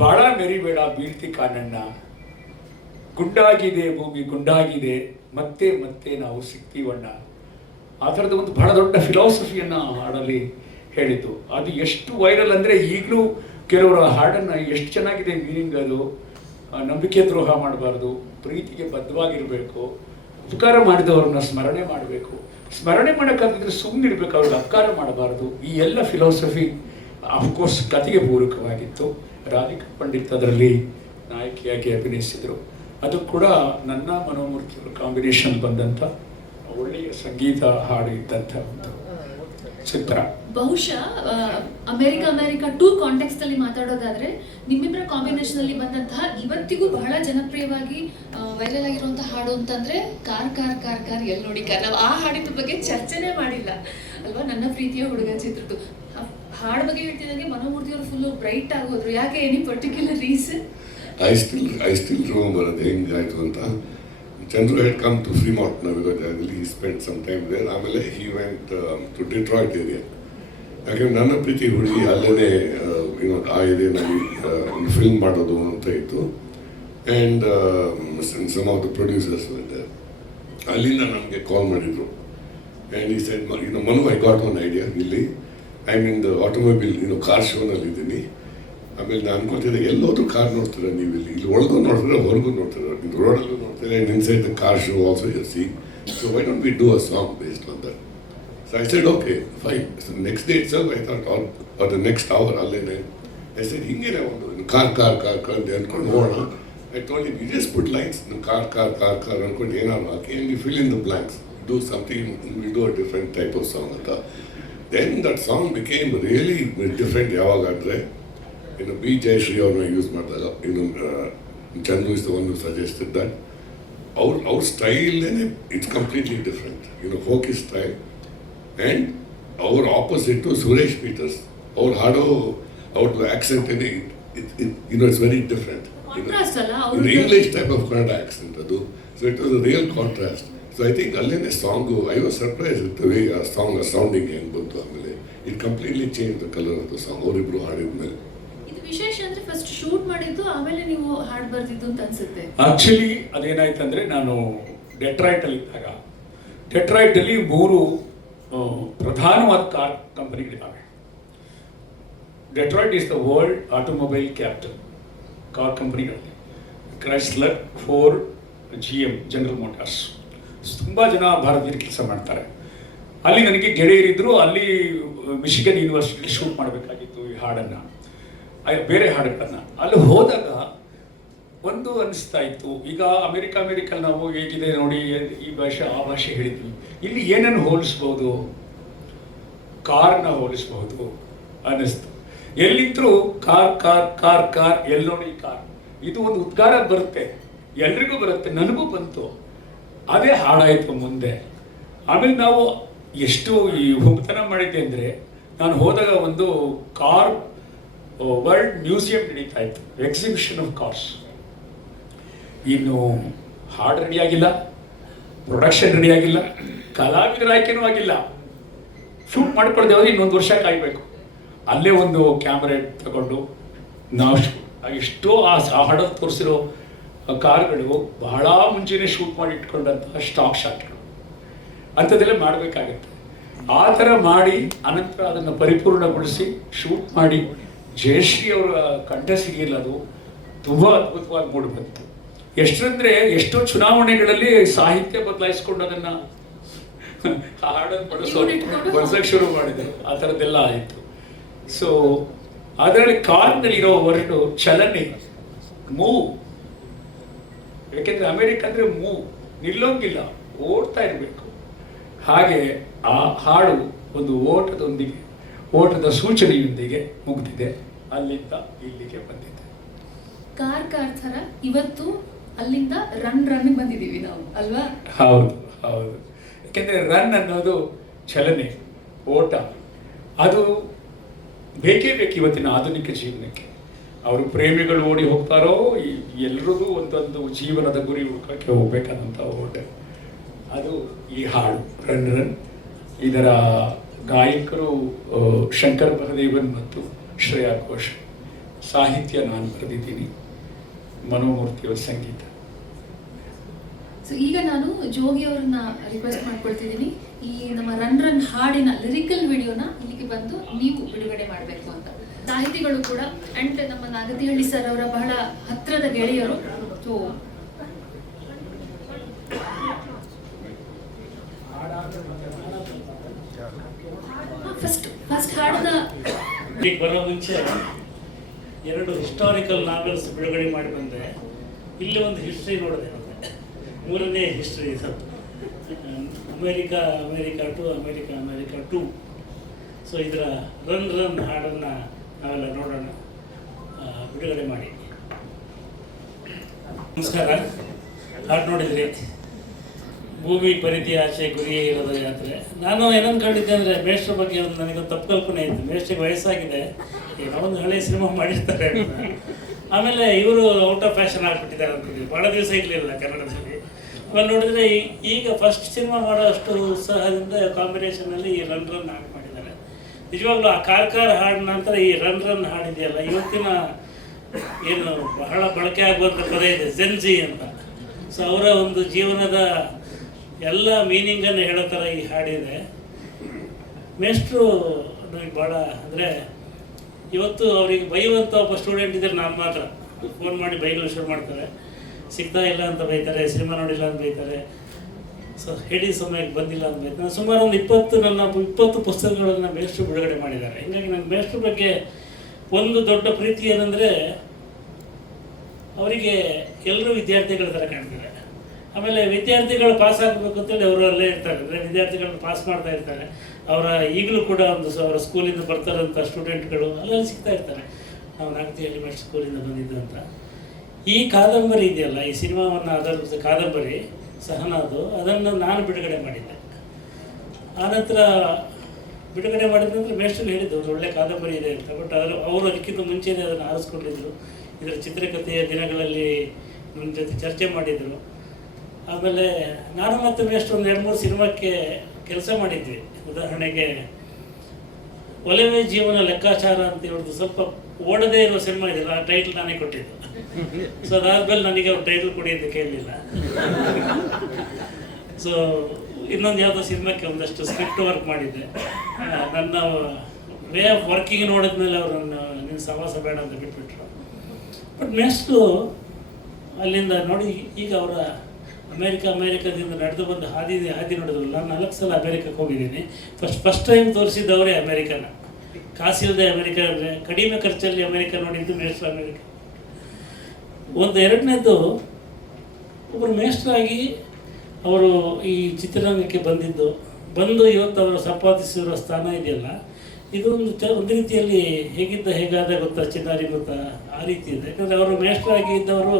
ಬಾಳ ಮೆರಿಬೇಡ ಬೀಳ್ತಿ ಕಾನಣ್ಣ, ಗುಂಡಾಗಿದೆ ಭೂಮಿ ಗುಂಡಾಗಿದೆ, ಮತ್ತೆ ಮತ್ತೆ ನಾವು ಸಿಗ್ತೀವಣ್ಣ. ಆ ಥರದ ಒಂದು ಬಹಳ ದೊಡ್ಡ ಫಿಲಾಸಫಿಯನ್ನು ಹಾಡಲ್ಲಿ ಹೇಳಿದ್ದು. ಅದು ಎಷ್ಟು ವೈರಲ್ ಅಂದರೆ ಈಗಲೂ ಕೆಲವರ ಹಾಡನ್ನು ಎಷ್ಟು ಚೆನ್ನಾಗಿದೆ ಮೀನಿಂಗ್. ಅದು ನಂಬಿಕೆ ದ್ರೋಹ ಮಾಡಬಾರ್ದು, ಪ್ರೀತಿಗೆ ಬದ್ಧವಾಗಿರಬೇಕು, ಉಪಕಾರ ಮಾಡಿದವ್ರನ್ನ ಸ್ಮರಣೆ ಮಾಡಬೇಕು, ಸ್ಮರಣೆ ಮಾಡೋಕ್ಕಾಗಿದ್ರೆ ಸುಮ್ಮನಿರ್ಬೇಕು, ಅವ್ರಿಗೆ ಅಪಕಾರ ಮಾಡಬಾರ್ದು. ಈ ಎಲ್ಲ ಫಿಲಾಸಫಿ ಅಫ್ಕೋರ್ಸ್ ಕತೆಗೆ ಪೂರಕವಾಗಿತ್ತು. ರಾಧಿಕಾ ಪಂಡಿತ್ ಅದರಲ್ಲಿ ನಾಯಕಿಯಾಗಿ ಅಭಿನಯಿಸಿದರು. ಅದು ಕೂಡ ನನ್ನ ಮನೋಮೂರ್ತಿಯವರ ಕಾಂಬಿನೇಷನ್ ಬಂದಂಥ ಒಳ್ಳೆಯ ಸಂಗೀತ ಹಾಡು ಇದ್ದಂಥ ಒಂದು ಚಿತ್ರ. ಬಹುಶಃ ಅಮೆರಿಕ 2 ಕಾಂಟೆಕ್ಸ್ಟ್ ಅಲ್ಲಿ ಮಾತಾಡೋದಾದ್ರೆ ನಿಮ್ಮಿಬ್ಬರ ಕಾಂಬಿನೇಷನ್ ಅಲ್ಲಿ ಬಂದಂತಹ ಇವತ್ತಿಗೂ ಬಹಳ ಜನಪ್ರಿಯವಾಗಿ ವೈರಲ್ ಆಗಿರುವಂತಹ ಹಾಡು ಅಂತಂದ್ರೆ ಕಾರ್ ಕಾರ್ ಕಾರ್ ಕಾರ್ ಎಲ್ಲಿ ನೋಡಿ ಕಾರ್. ನಾವು ಆ ಹಾಡಿನ ಬಗ್ಗೆ ಚರ್ಚೆನೇ ಮಾಡಿಲ್ಲ ಅಲ್ವಾ? ನನ್ನ ಪ್ರೀತಿಯ ಹುಡುಗ ಚಿತ್ರದ್ದು ಹಾಡು ಬಗ್ಗೆ ಹೇಳ್ತಿದ್ದಂಗೆ ಮನೋಮೂರ್ತಿಯವರು ಫುಲ್ ಬ್ರೈಟ್ ಆಗೋದ್ರು. ಯಾಕೆ? Any particular reason? I still remember ಅದು ಹೆಂಗಾಯ್ತು ಅಂತ. Chandru had come to Fremont now because he spent some time there. ಆಮೇಲೆ he went to Detroit area. ಯಾಕಂದ್ರೆ ನನ್ನ ಪ್ರೀತಿ ಹುಡುಗಿ ಅಲ್ಲೇ ಆ ಏರಿಯಾನಲ್ಲಿ ಒಂದು ಫಿಲ್ಮ್ ಮಾಡೋದು ಅಂತ ಇತ್ತು. And some of the producers there. ಅಲ್ಲಿಂದ ನಮಗೆ ಕಾಲ್ ಮಾಡಿದರು. ಆ್ಯಂಡ್ ಈ side Manu, I got one idea. ಇಲ್ಲಿ I mean the automobile car ಶೋನಲ್ಲಿ ಇದ್ದೀನಿ. ಆಮೇಲೆ ನಾನು ಅನ್ಕೊತಿದ್ದೆ, ಎಲ್ಲೋದ್ರೂ ಕಾರ್ ನೋಡ್ತೀರಾ ನೀವು? ಇಲ್ಲಿ ಒಳಗೂ ನೋಡ್ತೀರಾ, ಹೊರಗೂ ನೋಡ್ತೀರಾ, ನೀವು ರೋಡಲ್ಲೂ ನೋಡ್ತೀರಾ, and inside the car show also U C. So why don't we do a song based on that? So I said, okay, fine. So the next day itself, I thought, or the next hour, I said, hingere ಒಂದು car ಅಂತ ಅಂದ್ಕೊಂಡು ಹೋಗೋಣ. I told him, you just put lines, car ಅಂದ್ಕೊಂಡು ಏನಾದ್ರು ಹಾಕಿ, and you fill in the blanks. Do something, we'll do a different type of song ಅಂತ. Then that song became really different. ಯಾವಾಗ ಅಂದರೆ B Jayashree ಅವ್ರನ್ನ use ಮಾಡಿದಾಗ, Chandru is the one who suggested that. Our style, it's completely different. Folk style. And our opposite to Suresh Peters, our hado, our accent, it's very different. Contrast ಅಲ್ಲ, in ಅವ್ರದ್ದು- the English type of Kannada accent adu. So it was a real contrast. So I think ಅಲ್ಲೇನೆ song I was surprised with the way a song a sounding ಹೆಂಗೆ ಬಂತು ಆಮೇಲೆ it completely changed the color of the song. ಅವರಿಬ್ರು ಹಾಡಿದ್ಮೇಲೆ ಇದು ವಿಶೇಷ ಅಂದ್ರೆ first shoot ಮಾಡಿದ್ದು ಆಮೇಲೆ ನೀವು ಹಾಡು ಬರ್ದಿದ್ದು ಅಂತ ಅನ್ಸುತ್ತೆ. ಆಕ್ಚುಲಿ ಅದೇನಾಯ್ತಂದ್ರೆ ನಾನು ಡೆಟ್ರಾಯ್ಟಲ್ಲಿ ಇದ್ದಾಗ ಡೆಟ್ರಾಯ್ಟಲ್ಲಿ 3 ಪ್ರಧಾನವಾದ ಕಾರ್ ಕಂಪನಿಗಳಿದ್ದಾವೆ. Detroit is the world automobile capital. Car ಕಂಪನಿಗಳಲ್ಲಿ Chrysler, Ford, GM, General Motors, ತುಂಬ ಜನ ಭಾರತೀಯರು ಕೆಲಸ ಮಾಡ್ತಾರೆ. ಅಲ್ಲಿ ನನಗೆ ಗೆಳೆಯರಿದ್ದರು. ಅಲ್ಲಿ ಮಿಶಿಗನ್ ಯೂನಿವರ್ಸಿಟಿಲಿ ಶೂಟ್ ಮಾಡಬೇಕಾಗಿತ್ತು ಈ ಹಾಡನ್ನು, ಬೇರೆ ಹಾಡುಗಳನ್ನು. ಅಲ್ಲಿ ಹೋದಾಗ ಒಂದು ಅನಿಸ್ತಾ ಇತ್ತು, ಈಗ ಅಮೇರಿಕಲ್ಲಿ ನಾವು ಹೇಗಿದೆ ನೋಡಿ, ಈ ಭಾಷೆ ಆ ಭಾಷೆ ಹೇಳಿದ್ವಿ, ಇಲ್ಲಿ ಏನನ್ನು ಹೋಲಿಸ್ಬೋದು, ಕಾರ್ನ ಹೋಲಿಸ್ಬೋದು ಅನ್ನಿಸ್ತು. ಎಲ್ಲಿದ್ರೂ ಕಾರ್ ಕಾರ್ ಕಾರ್ ಕಾರ್, ಎಲ್ಲಿ ನೋಡಿ ಕಾರ್, ಇದು ಒಂದು ಉದ್ಗಾರ ಬರುತ್ತೆ, ಎಲ್ರಿಗೂ ಬರುತ್ತೆ, ನನಗೂ ಬಂತು. ಅದೇ ಹಾಡಾಯಿತು ಮುಂದೆ. ಆಮೇಲೆ ನಾವು ಎಷ್ಟು ಈ ಹುಂಬತನ ಮಾಡಿದ್ದೆ ಅಂದರೆ, ನಾನು ಹೋದಾಗ ಒಂದು ಕಾರ್ ವರ್ಲ್ಡ್ ಮ್ಯೂಸಿಯಂ ನಡೀತಾ ಇತ್ತು, ಎಕ್ಸಿಬಿಷನ್ ಆಫ್ ಕಾರ್ಸ್. ಇನ್ನು ಹಾಡು ರೆಡಿಯಾಗಿಲ್ಲ, ಪ್ರೊಡಕ್ಷನ್ ರೆಡಿಯಾಗಿಲ್ಲ, ಕಲಾವಿದರ ಆಯ್ಕೆನೂ ಆಗಿಲ್ಲ. ಶೂಟ್ ಮಾಡ್ಕೊಳ್ದೆ ಹೋದ್ರೆ ಇನ್ನೊಂದು ವರ್ಷ ಕಾಯಬೇಕು. ಅಲ್ಲೇ ಒಂದು ಕ್ಯಾಮ್ರಾ ತಗೊಂಡು ನಾವು ಎಷ್ಟೋ ಆ ಹಾಡೋದು ತೋರಿಸಿರೋ ಕಾರ್ಗಳು ಬಹಳ ಮುಂಚೆನೇ ಶೂಟ್ ಮಾಡಿ ಇಟ್ಕೊಂಡಂತಹ ಸ್ಟಾಕ್ ಶಾಟ್ಗಳು ಅಂಥದ್ದೆಲ್ಲ ಮಾಡಬೇಕಾಗತ್ತೆ. ಆ ಥರ ಮಾಡಿ ಅನಂತರ ಅದನ್ನು ಪರಿಪೂರ್ಣಗೊಳಿಸಿ ಶೂಟ್ ಮಾಡಿ ಜಯಶ್ರೀ ಅವರ ಕಂಠ ಸಿಗಿಲ್ಲ, ಅದು ತುಂಬ ಅದ್ಭುತವಾಗಿ ಮೂಡಿ ಬಂತು. ಎಷ್ಟಂದರೆ ಎಷ್ಟೋ ಚುನಾವಣೆಗಳಲ್ಲಿ ಸಾಹಿತ್ಯ ಬದಲಾಯಿಸ್ಕೊಂಡು ಅದನ್ನು ಹಾಡನ್ನು ಬಳಸೋಕ್ಕೆ ಶುರು ಮಾಡಿದರು. ಆ ಥರದ್ದೆಲ್ಲ ಆಯಿತು. ಸೊ ಅದರಲ್ಲಿ ಕಾರ್ನಲ್ಲಿರೋ ವರ್ಡು ಚಲನೆ, ಮೂವ್. ಯಾಕೆಂದರೆ ಅಮೇರಿಕ ಅಂದರೆ ಮೂವ್, ನಿಲ್ಲೋಂಗಿಲ್ಲ, ಓಡ್ತಾ ಇರಬೇಕು. ಹಾಗೆ ಆ ಹಾಡು ಒಂದು ಓಟದೊಂದಿಗೆ, ಓಟದ ಸೂಚನೆಯೊಂದಿಗೆ ಮುಗಿದಿದೆ. ಅಲ್ಲಿಂದ ಇಲ್ಲಿಗೆ ಬಂದಿದೆ. ಕಾರ್ ಥರ ಇವತ್ತು ಅಲ್ಲಿಂದ ರನ್ ಬಂದಿದ್ದೀವಿ ನಾವು ಅಲ್ವಾ? ಹೌದು ಹೌದು. ಯಾಕೆಂದರೆ ರನ್ ಅನ್ನೋದು ಚಲನೆ, ಓಟ, ಅದು ಬೇಕೇ ಬೇಕು ಇವತ್ತಿನ ಆಧುನಿಕ ಜೀವನಕ್ಕೆ. ಅವರು ಪ್ರೇಮಿಗಳು ಓಡಿ ಹೋಗ್ತಾರೋ, ಎಲ್ರಿಗೂ ಒಂದೊಂದು ಜೀವನದ ಗುರಿ ಹುಡುಕಕ್ಕೆ ಹೋಗ್ಬೇಕಾದಂಥ ಓಟ, ಅದು ಈ ಹಾಡು ರನ್ ರನ್. ಇದರ ಗಾಯಕರು ಶಂಕರ್ ಮಹದೇವನ್ ಮತ್ತು ಶ್ರೇಯಾ ಘೋಷ್. ಸಾಹಿತ್ಯ ನಾನು ಬರೆದಿದ್ದೀನಿ, ಮನೋಮೂರ್ತಿಯವರ ಸಂಗೀತ. ಸೊ ಈಗ ನಾನು ಜೋಗಿ ಅವರನ್ನ ರಿಕ್ವೆಸ್ಟ್ ಮಾಡ್ಕೊಳ್ತಿದ್ದೀನಿ, ಈ ನಮ್ಮ ರನ್ ಹಾಡಿನ ಲಿರಿಕಲ್ ವಿಡಿಯೋನ ಇಲ್ಲಿಗೆ ಬಂದು ನೀವು ಬಿಡುಗಡೆ ಮಾಡಬೇಕು ಅಂತ. ಸಾಹಿತಿಗಳು ಕೂಡ ಅಂಡ್ ನಮ್ಮ ನಾಗತಿಹಳ್ಳಿ ಸರ್ ಅವರ ಬಹಳ ಹತ್ರದ ಗೆಳೆಯರು. ಸೊ ಫಸ್ಟ್ ಹಾಡನ್ನ ಬರೋ ಮುಂಚೆ 2 ಹಿಸ್ಟಾರಿಕಲ್ ನಾವೆಲ್ಸ್ ಬಿಡುಗಡೆ ಮಾಡಿ ಬಂದೆ. ಇಲ್ಲಿ ಒಂದು ಹಿಸ್ಟ್ರಿ ನೋಡಿದೆ, ಮತ್ತೆ 3ನೇ ಹಿಸ್ಟ್ರಿ ಇದು, ಅಮೇರಿಕಾ ಟು. ಸೊ ಇದರ ರನ್ ಹಾಡನ್ನು ನಾವೆಲ್ಲ ನೋಡೋಣ, ಬಿಡುಗಡೆ ಮಾಡಿ. ನಮಸ್ಕಾರ. ಹಾಡು ನೋಡಿದ್ರಿ, ಭೂಮಿ ಪರಿಧಿ ಆಚೆ ಗುರಿಯೇ ಇರೋದು ಯಾತ್ರೆ. ನಾನು ಏನಂದ್ಕೊಂಡಿದ್ದೆ ಅಂದರೆ ಮೇಷ್ಟ್ರ ಬಗ್ಗೆ ಒಂದು ನನಗೊಂದು ತಪ್ಪು ಕಲ್ಪನೆ ಇತ್ತು. ಮೇಷ್ಟ್ರಿಗೆ ವಯಸ್ಸಾಗಿದೆ, ಏನೋ ಒಂದು ಹಳೆ ಸಿನಿಮಾ ಮಾಡಿರ್ತಾರೆ ಅಂತ. ಆಮೇಲೆ ಇವರು ಔಟ್ ಆಫ್ ಫ್ಯಾಷನ್ ಆಗಿಬಿಟ್ಟಿದ್ದಾರೆ ಅಂತಿದ್ವಿ, ಭಾಳ ದಿವಸ ಇರಲಿಲ್ಲ ಕನ್ನಡದಲ್ಲಿ. ಆಮೇಲೆ ನೋಡಿದರೆ ಈಗ ಫಸ್ಟ್ ಸಿನಿಮಾ ಮಾಡೋ ಅಷ್ಟು ಉತ್ಸಾಹದಿಂದ ಕಾಂಬಿನೇಷನಲ್ಲಿ ಈ ರನ್ ಹಾಡು ಮಾಡಿದ್ದಾರೆ. ನಿಜವಾಗ್ಲೂ ಆ ಕಾರ್ ಹಾಡಿನ ನಂತರ ಈ ರನ್ ಹಾಡಿದೆಯಲ್ಲ, ಇವತ್ತಿನ ಏನು ಬಹಳ ಬಳಕೆ ಆಗುವಂಥ ಪದ ಇದೆ, ಜೆನ್ಜಿ ಅಂತ. ಸೊ ಅವರ ಒಂದು ಜೀವನದ ಎಲ್ಲ ಮೀನಿಂಗನ್ನು ಹೇಳೋ ಥರ ಈ ಹಾಡಿದೆ. ಮೇಷ್ಟ್ರು ನನಗೆ ಭಾಳ ಅಂದರೆ, ಇವತ್ತು ಅವರಿಗೆ ಬೈಯುವಂಥ ಒಬ್ಬ ಸ್ಟೂಡೆಂಟ್ ಇದ್ದಾರೆ, ನಾನು ಮಾತ್ರ ಫೋನ್ ಮಾಡಿ ಬೈಗಳು ಶುರು ಮಾಡ್ತಾರೆ. ಸಿಗ್ತಾ ಇಲ್ಲ ಅಂತ ಬೈತಾರೆ, ಸಿನಿಮಾ ನೋಡಿಲ್ಲ ಅಂತ ಬೈತಾರೆ, ಸೊ ಹೇಳಿ ಸಮಯಕ್ಕೆ ಬಂದಿಲ್ಲ ಅಂತ ಬೈತಾರೆ. ನಾನು ಸುಮಾರು ಒಂದು 20 ಪುಸ್ತಕಗಳನ್ನು ಮೇಷ್ಟ್ರು ಬಿಡುಗಡೆ ಮಾಡಿದ್ದಾರೆ. ಹೀಗಾಗಿ ನನಗೆ ಮೇಷ್ಟ್ರ ಬಗ್ಗೆ ಒಂದು ದೊಡ್ಡ ಪ್ರೀತಿ ಏನಂದರೆ, ಅವರಿಗೆ ಎಲ್ಲರೂ ವಿದ್ಯಾರ್ಥಿಗಳ ಥರ ಕಾಣ್ತಾರೆ. ಆಮೇಲೆ ವಿದ್ಯಾರ್ಥಿಗಳು ಪಾಸ್ ಆಗಬೇಕು ಅಂತೇಳಿ ಅವರು ಅಲ್ಲೇ ಇರ್ತಾರೆ, ಅಂದರೆ ವಿದ್ಯಾರ್ಥಿಗಳನ್ನ ಪಾಸ್ ಮಾಡ್ತಾ ಇರ್ತಾರೆ. ಅವರ ಈಗಲೂ ಕೂಡ ಅವರ ಸ್ಕೂಲಿಂದ ಬರ್ತಾರಂಥ ಸ್ಟೂಡೆಂಟ್ಗಳು ಅಲ್ಲಲ್ಲಿ ಸಿಗ್ತಾ ಇರ್ತಾರೆ, ನಾವು ನಾಗತಿಹಳ್ಳಿ ಮೇಷ್ಟ್ರ ಸ್ಕೂಲಿಂದ ಬಂದಿದ್ದು ಅಂತ. ಈ ಕಾದಂಬರಿ ಇದೆಯಲ್ಲ, ಈ ಸಿನಿಮಾವನ್ನು ಆಧರಿಸಿದ ಕಾದಂಬರಿ, ಸಹನಾದು, ಅದನ್ನು ನಾನು ಬಿಡುಗಡೆ ಮಾಡಿದ್ದೆ. ಆನಂತರ ಬಿಡುಗಡೆ ಮಾಡಿದ ನಂತರ ಮೇಷ್ಟ್ರಿಗೆ ಹೇಳಿದ್ದು ಒಂದು ಒಳ್ಳೆ ಕಾದಂಬರಿ ಇದೆ ಅಂತ. ಬಟ್ ಅವರು ಅದಕ್ಕಿಂತ ಮುಂಚೆನೇ ಅದನ್ನು ಆರಿಸ್ಕೊಂಡಿದ್ರು. ಇದರ ಚಿತ್ರಕಥೆಯ ದಿನಗಳಲ್ಲಿ ನನ್ನ ಜೊತೆ ಚರ್ಚೆ ಮಾಡಿದರು. ಆಮೇಲೆ ನಾನು ಮತ್ತು ಮೇಷ್ಟ್ರು ಒಂದು 2-3 ಸಿನಿಮಾಕ್ಕೆ ಕೆಲಸ ಮಾಡಿದ್ವಿ. ಉದಾಹರಣೆಗೆ ಒಲವೇ ಜೀವನ ಲೆಕ್ಕಾಚಾರ ಅಂತ ಹೇಳಿದ್ರು, ಸ್ವಲ್ಪ ಓಡದೇ ಇರೋ ಸಿನಿಮಾ ಇದೆಯಲ್ಲ, ಆ ಟೈಟ್ಲ್ ನಾನೇ ಕೊಟ್ಟಿದ್ದು. ಸೊ ಅದಾದ್ಮೇಲೆ ನನಗೆ ಅವ್ರು ಟೈಟ್ಲ್ ಕೊಡಿ ಅಂತ ಕೇಳಲಿಲ್ಲ. ಸೊ ಇನ್ನೊಂದು ಯಾವುದೋ ಸಿನಿಮಾಕ್ಕೆ ಒಂದಷ್ಟು ಸ್ಕ್ರಿಪ್ಟ್ ವರ್ಕ್ ಮಾಡಿದ್ದೆ. ನನ್ನ ವೇ ಆಫ್ ವರ್ಕಿಂಗ್ ನೋಡಿದ್ಮೇಲೆ ಅವರು ನಿನ್ನ ಸಹವಾಸ ಬೇಡ ಅಂತ ಬಿಟ್ಬಿಟ್ರು. ಬಟ್ ಮೇಷ್ಟ್ರು ಅಲ್ಲಿಂದ ನೋಡಿ, ಈಗ ಅವರ ಅಮೇರಿಕಾದಿಂದ ನಡೆದು ಬಂದು ಹಾದಿ ನೋಡಿದ್ರಲ್ಲ. ನಾನು 4 ಸಲ ಅಮೇರಿಕಕ್ಕೆ ಹೋಗಿದ್ದೀನಿ. ಫಸ್ಟ್ ಟೈಮ್ ತೋರಿಸಿದ್ದವರೇ ಅಮೇರಿಕನ. ಕಾಸಿಲ್ಲದೆ ಅಮೇರಿಕ, ಕಡಿಮೆ ಖರ್ಚಲ್ಲಿ ಅಮೇರಿಕ ನೋಡಿದ್ದು ಮೇಷ್ಟ್ರು ಅಮೇರಿಕ. ಒಂದು ಎರಡನೇದು, ಒಬ್ಬರು ಮೇಷ್ಟ್ರಾಗಿ ಅವರು ಈ ಚಿತ್ರರಂಗಕ್ಕೆ ಬಂದು ಇವತ್ತು ಅವರು ಸಂಪಾದಿಸಿರೋ ಸ್ಥಾನ ಇದೆಯಲ್ಲ, ಇದು ಒಂದು ರೀತಿಯಲ್ಲಿ ಹೇಗಾದ ಗೊತ್ತಾ, ಚಿನ್ನಾರಿ ಗೊತ್ತಾ, ಆ ರೀತಿ ಇದೆ. ಯಾಕಂದರೆ ಅವರು ಮೇಷ್ಟ್ರಾಗಿ ಇದ್ದವರು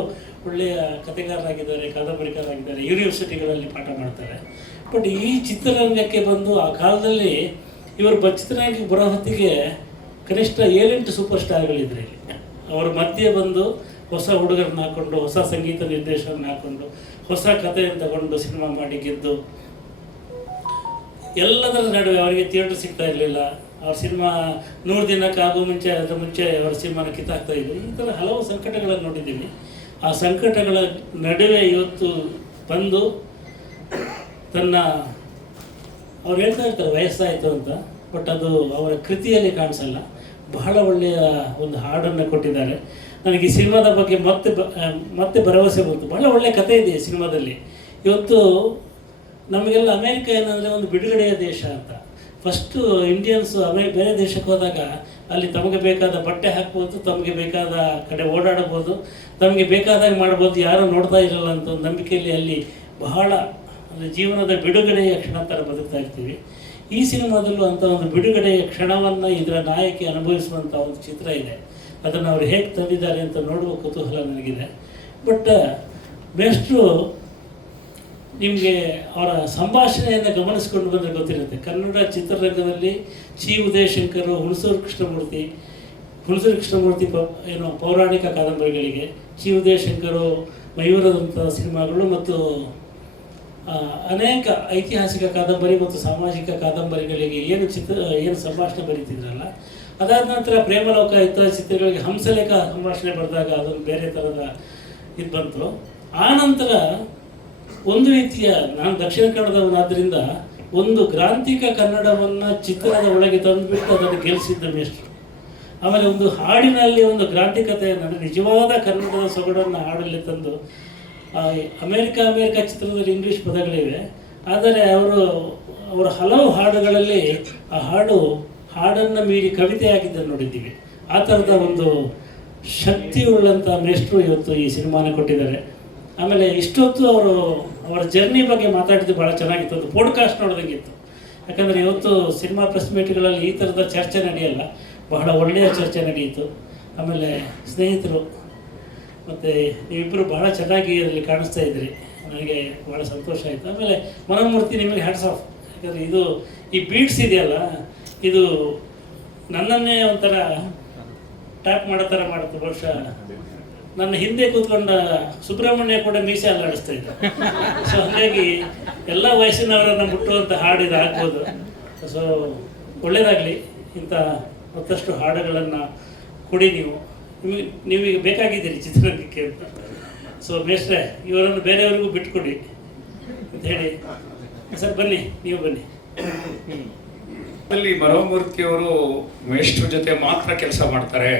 ಒಳ್ಳೆಯ ಕಥೆಗಾರರಾಗಿದ್ದಾರೆ, ಕಾದಂಬರಿಕಾರರಾಗಿದ್ದಾರೆ, ಯೂನಿವರ್ಸಿಟಿಗಳಲ್ಲಿ ಪಾಠ ಮಾಡ್ತಾರೆ. ಬಟ್ ಈ ಚಿತ್ರರಂಗಕ್ಕೆ ಬಂದು ಆ ಕಾಲದಲ್ಲಿ ಇವರು ಚಿತ್ರರಂಗಕ್ಕೆ ಬರೋ ಹೊತ್ತಿಗೆ ಕನಿಷ್ಠ 7-8 ಸೂಪರ್ ಸ್ಟಾರ್ಗಳಿದ್ರು ಇಲ್ಲಿ. ಅವ್ರ ಮಧ್ಯೆ ಬಂದು ಹೊಸ ಹುಡುಗರನ್ನ ಹಾಕ್ಕೊಂಡು, ಹೊಸ ಸಂಗೀತ ನಿರ್ದೇಶನ ಹಾಕ್ಕೊಂಡು, ಹೊಸ ಕಥೆಯನ್ನು ತಗೊಂಡು ಸಿನಿಮಾ ಮಾಡಿ ಗೆದ್ದು, ಎಲ್ಲದರ ನಡುವೆ ಅವರಿಗೆ ಥಿಯೇಟ್ರ್ ಸಿಗ್ತಾ ಇರಲಿಲ್ಲ. ಅವ್ರ ಸಿನಿಮಾ 100 ದಿನಕ್ಕೆ ಆಗೋ ಮುಂಚೆ, ಅದರ ಮುಂಚೆ ಅವ್ರ ಸಿನಿಮಾನ ಕಿತ್ತಾಕ್ತಾ ಇದ್ರು. ಈ ಥರ ಹಲವು ಸಂಕಟಗಳನ್ನು ನೋಡಿದ್ದೀನಿ. ಆ ಸಂಕಟಗಳ ನಡುವೆ ಇವತ್ತು ಬಂದು ಅವ್ರು ಹೇಳ್ತಾ ಇರ್ತಾರೆ ವಯಸ್ಸಾಯಿತು ಅಂತ, ಬಟ್ ಅದು ಅವರ ಕೃತಿಯಲ್ಲಿ ಕಾಣಿಸಲ್ಲ. ಬಹಳ ಒಳ್ಳೆಯ ಒಂದು ಹಾಡನ್ನು ಕೊಟ್ಟಿದ್ದಾರೆ. ನನಗೆ ಈ ಸಿನಿಮಾದ ಬಗ್ಗೆ ಮತ್ತೆ ಭರವಸೆ ಬಂತು. ಬಹಳ ಒಳ್ಳೆಯ ಕಥೆ ಇದೆ ಈ ಸಿನಿಮಾದಲ್ಲಿ. ಇವತ್ತು ನಮಗೆಲ್ಲ ಅಮೇರಿಕ ಏನಂದರೆ ಒಂದು ಬಿಡುಗಡೆಯ ದೇಶ ಅಂತ. ಫಸ್ಟು ಇಂಡಿಯನ್ಸು ಬೇರೆ ದೇಶಕ್ಕೆ ಹೋದಾಗ ಅಲ್ಲಿ ತಮಗೆ ಬೇಕಾದ ಬಟ್ಟೆ ಹಾಕ್ಬೋದು, ತಮಗೆ ಬೇಕಾದ ಕಡೆ ಓಡಾಡ್ಬೋದು, ತಮಗೆ ಬೇಕಾದಾಗ ಮಾಡ್ಬೋದು, ಯಾರೂ ನೋಡ್ತಾ ಇರಲ್ಲ ಅಂತ ಒಂದು ನಂಬಿಕೆಯಲ್ಲಿ ಅಲ್ಲಿ ಬಹಳ ಅಂದರೆ ಜೀವನದ ಬಿಡುಗಡೆಯ ಕ್ಷಣ ಥರ ಬದುಕ್ತಾ ಇರ್ತೀವಿ. ಈ ಸಿನಿಮಾದಲ್ಲೂ ಅಂಥ ಒಂದು ಬಿಡುಗಡೆಯ ಕ್ಷಣವನ್ನು ಇದರ ನಾಯಕಿ ಅನುಭವಿಸುವಂಥ ಒಂದು ಚಿತ್ರ ಇದೆ. ಅದನ್ನು ಅವರು ಹೇಗೆ ತಂದಿದ್ದಾರೆ ಅಂತ ನೋಡುವ ಕುತೂಹಲ ನನಗಿದೆ. ಬಟ್ ಮೇಷ್ಟ್ರು ನಿಮಗೆ ಅವರ ಸಂಭಾಷಣೆಯನ್ನು ಗಮನಿಸ್ಕೊಂಡು ಬಂದರೆ ಗೊತ್ತಿರುತ್ತೆ. ಕನ್ನಡ ಚಿತ್ರರಂಗದಲ್ಲಿ ಚಿ ಉದಯಶಂಕರ್, ಹುಣಸೂರು ಕೃಷ್ಣಮೂರ್ತಿ ಪೌರಾಣಿಕ ಕಾದಂಬರಿಗಳಿಗೆ, ಚಿ ಉದಯಶಂಕರು ಮಯೂರದಂಥ ಸಿನಿಮಾಗಳು ಮತ್ತು ಅನೇಕ ಐತಿಹಾಸಿಕ ಕಾದಂಬರಿ ಮತ್ತು ಸಾಮಾಜಿಕ ಕಾದಂಬರಿಗಳಿಗೆ ಏನು ಸಂಭಾಷಣೆ ಬರೀತಿದ್ರಲ್ಲ, ಅದಾದ ನಂತರ ಪ್ರೇಮಲೋಕ ಇತ್ಯಾದಿ ಚಿತ್ರಗಳಿಗೆ ಹಂಸಲೇಖ ಸಂಭಾಷಣೆ ಬರೆದಾಗ ಅದೊಂದು ಬೇರೆ ಥರದ ಇದು ಬಂತು. ಆ ನಂತರ ಒಂದು ರೀತಿಯ, ನಾನು ದಕ್ಷಿಣ ಕನ್ನಡದವನಾದ್ದರಿಂದ ಒಂದು ಗ್ರಾಂಥಿಕ ಕನ್ನಡವನ್ನು ಚಿತ್ರದ ಒಳಗೆ ತಂದುಬಿಟ್ಟು ಅದನ್ನು ಗೆಲ್ಲಿಸಿದ್ದ ಮೇಷ್ಟ್ರು. ಆಮೇಲೆ ಒಂದು ಹಾಡಿನಲ್ಲಿ ಒಂದು ಗ್ರಾಂಥಿಕತೆಯನ್ನು, ನಿಜವಾದ ಕನ್ನಡದ ಸೊಗಡನ್ನು ಹಾಡಲ್ಲಿ ತಂದು, ಅಮೇರಿಕ ಚಿತ್ರದಲ್ಲಿ ಇಂಗ್ಲೀಷ್ ಪದಗಳಿವೆ, ಆದರೆ ಅವರ ಹಲವು ಹಾಡುಗಳಲ್ಲಿ ಆ ಹಾಡನ್ನು ಮೀರಿ ಕವಿತೆ ಆಗಿದ್ದನ್ನು ನೋಡಿದ್ದೀವಿ. ಆ ಥರದ ಒಂದು ಶಕ್ತಿ ಉಳ್ಳಂಥ ಮೇಷ್ಟ್ರು ಇವತ್ತು ಈ ಸಿನಿಮಾನ ಕೊಟ್ಟಿದ್ದಾರೆ. ಆಮೇಲೆ ಇಷ್ಟೊತ್ತು ಅವರ ಜರ್ನಿ ಬಗ್ಗೆ ಮಾತಾಡಿದ್ದು ಭಾಳ ಚೆನ್ನಾಗಿತ್ತು. ಒಂದು ಪೋಡ್ಕಾಸ್ಟ್ ನೋಡೋದಂಗಿತ್ತು. ಯಾಕಂದರೆ ಇವತ್ತು ಸಿನಿಮಾ ಪ್ರೆಸ್ ಮೀಟ್ಗಳಲ್ಲಿ ಈ ಥರದ ಚರ್ಚೆ ನಡೆಯಲ್ಲ, ಬಹಳ ಒಳ್ಳೆಯ ಚರ್ಚೆ ನಡೆಯಿತು. ಆಮೇಲೆ ಸ್ನೇಹಿತರು ಮತ್ತು ನೀವಿಬ್ಬರು ಬಹಳ ಚೆನ್ನಾಗಿ ಅದರಲ್ಲಿ ಕಾಣಿಸ್ತಾ ಇದ್ರಿ, ನನಗೆ ಭಾಳ ಸಂತೋಷ ಆಯಿತು. ಆಮೇಲೆ ಮನೋಮೂರ್ತಿ, ನಿಮಗೆ ಹ್ಯಾಟ್ಸ್ ಆಫ್. ಯಾಕಂದರೆ ಈ ಬೀಟ್ಸ್ ಇದೆಯಲ್ಲ, ಇದು ನನ್ನನ್ನೇ ಒಂಥರ ಟ್ಯಾಪ್ ಮಾಡೋ ಥರ ಮಾಡುತ್ತೆ. ಬಹುಶಃ ನನ್ನ ಹಿಂದೆ ಕೂತ್ಕೊಂಡ ಸುಬ್ರಹ್ಮಣ್ಯ ಕೂಡ ಮೀಸೆ ಅಲ್ಲಾಡಿಸ್ತಾ ಇದ್ದ. ಸೊ ಹಾಗಾಗಿ ಎಲ್ಲ ವಯಸ್ಸಿನವರನ್ನು ಮುಟ್ಟುವಂಥ ಹಾಡು ಇದು ಆಗ್ಬೋದು. ಸೊ ಒಳ್ಳೆಯದಾಗಲಿ. ಇಂಥ ಮತ್ತಷ್ಟು ಹಾಡುಗಳನ್ನು ಕೊಡಿ. ನೀವೀಗ ಬೇಕಾಗಿದ್ದೀರಿ ಚಿತ್ರರಂಗಕ್ಕೆ ಅಂತ. ಸೊ ಮೇಷ್ಟ್ರೆ, ಇವರನ್ನು ಬೇರೆಯವ್ರಿಗೂ ಬಿಟ್ಕೊಡಿ ಅಂತ ಹೇಳಿ. ಸರ್ ಬನ್ನಿ, ನೀವು ಬನ್ನಿ. ಅಲ್ಲಿ ಮನೋಮೂರ್ತಿಯವರು ಮೇಷ್ಟ್ರ ಜೊತೆ ಮಾತ್ರ ಕೆಲಸ ಮಾಡ್ತಾರೆ,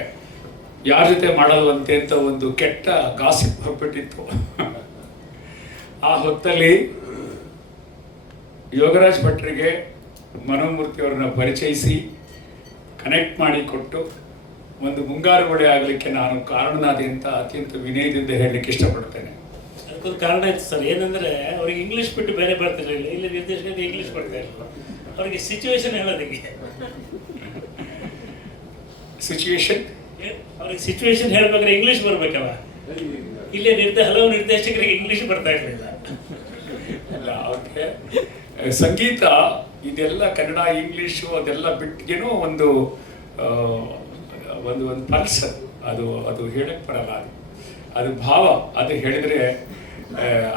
ಯಾರ ಜೊತೆ ಮಾಡಲ್ವಂತೆ ಅಂತ ಒಂದು ಕೆಟ್ಟ ಗಾಸಿಪ್ ಹೊರಬಿಟ್ಟಿತ್ತು. ಆ ಹೊತ್ತಲ್ಲಿ ಯೋಗರಾಜ್ ಭಟ್ರಿಗೆ ಮನೋಮೂರ್ತಿಯವ್ರನ್ನ ಪರಿಚಯಿಸಿ ಕನೆಕ್ಟ್ ಮಾಡಿಕೊಟ್ಟು ಒಂದು ಮುಂಗಾರು ಮಳೆ ಆಗಲಿಕ್ಕೆ ನಾನು ಕಾರಣನಾದೆ ಅಂತ ಅತ್ಯಂತ ವಿನಯದಿಂದ ಹೇಳಲಿಕ್ಕೆ ಇಷ್ಟಪಡ್ತೇನೆ. ಅದಕ್ಕೊಂದು ಕಾರಣ ಇತ್ತು ಸರ್. ಏನಂದರೆ ಅವ್ರಿಗೆ ಇಂಗ್ಲೀಷ್ ಬಿಟ್ಟು ಬೇರೆ ಬರ್ತಿರಲಿಲ್ಲ. ಇಲ್ಲಿ ನಿರ್ದೇಶಕರಿಗೆ ಇಂಗ್ಲೀಷ್ ಬರ್ತಾ ಇರಲಿಲ್ಲ. ಅವರಿಗೆ ಸಿಚುವೇಶನ್ ಹೇಳೋದಕ್ಕೆ ಅವ್ರಿಗೆ ಸಿಚುವೇಶನ್ ಹೇಳ್ಬೇಕಾದ್ರೆ ಇಂಗ್ಲೀಷ್ ಬರ್ಬೇಕಲ್ಲ. ಇಲ್ಲೇ ಹಲವು ನಿರ್ದೇಶಕರಿಗೆ ಇಂಗ್ಲೀಷ್ ಬರ್ತಾ ಇರಲಿಲ್ಲ. ಅವ್ರಿಗೆ ಸಂಗೀತ ಇದೆಲ್ಲ ಕನ್ನಡ ಇಂಗ್ಲೀಷು ಅದೆಲ್ಲ ಬಿಟ್ಟಿಗೇನೋ ಒಂದು ಒಂದು ಒಂದು ಪಲ್ಸ್ ಅದು ಅದು ಹೇಳಕ್ಕೆ ಬರಲ್ಲ. ಅದು ಭಾವ. ಅದು ಹೇಳಿದರೆ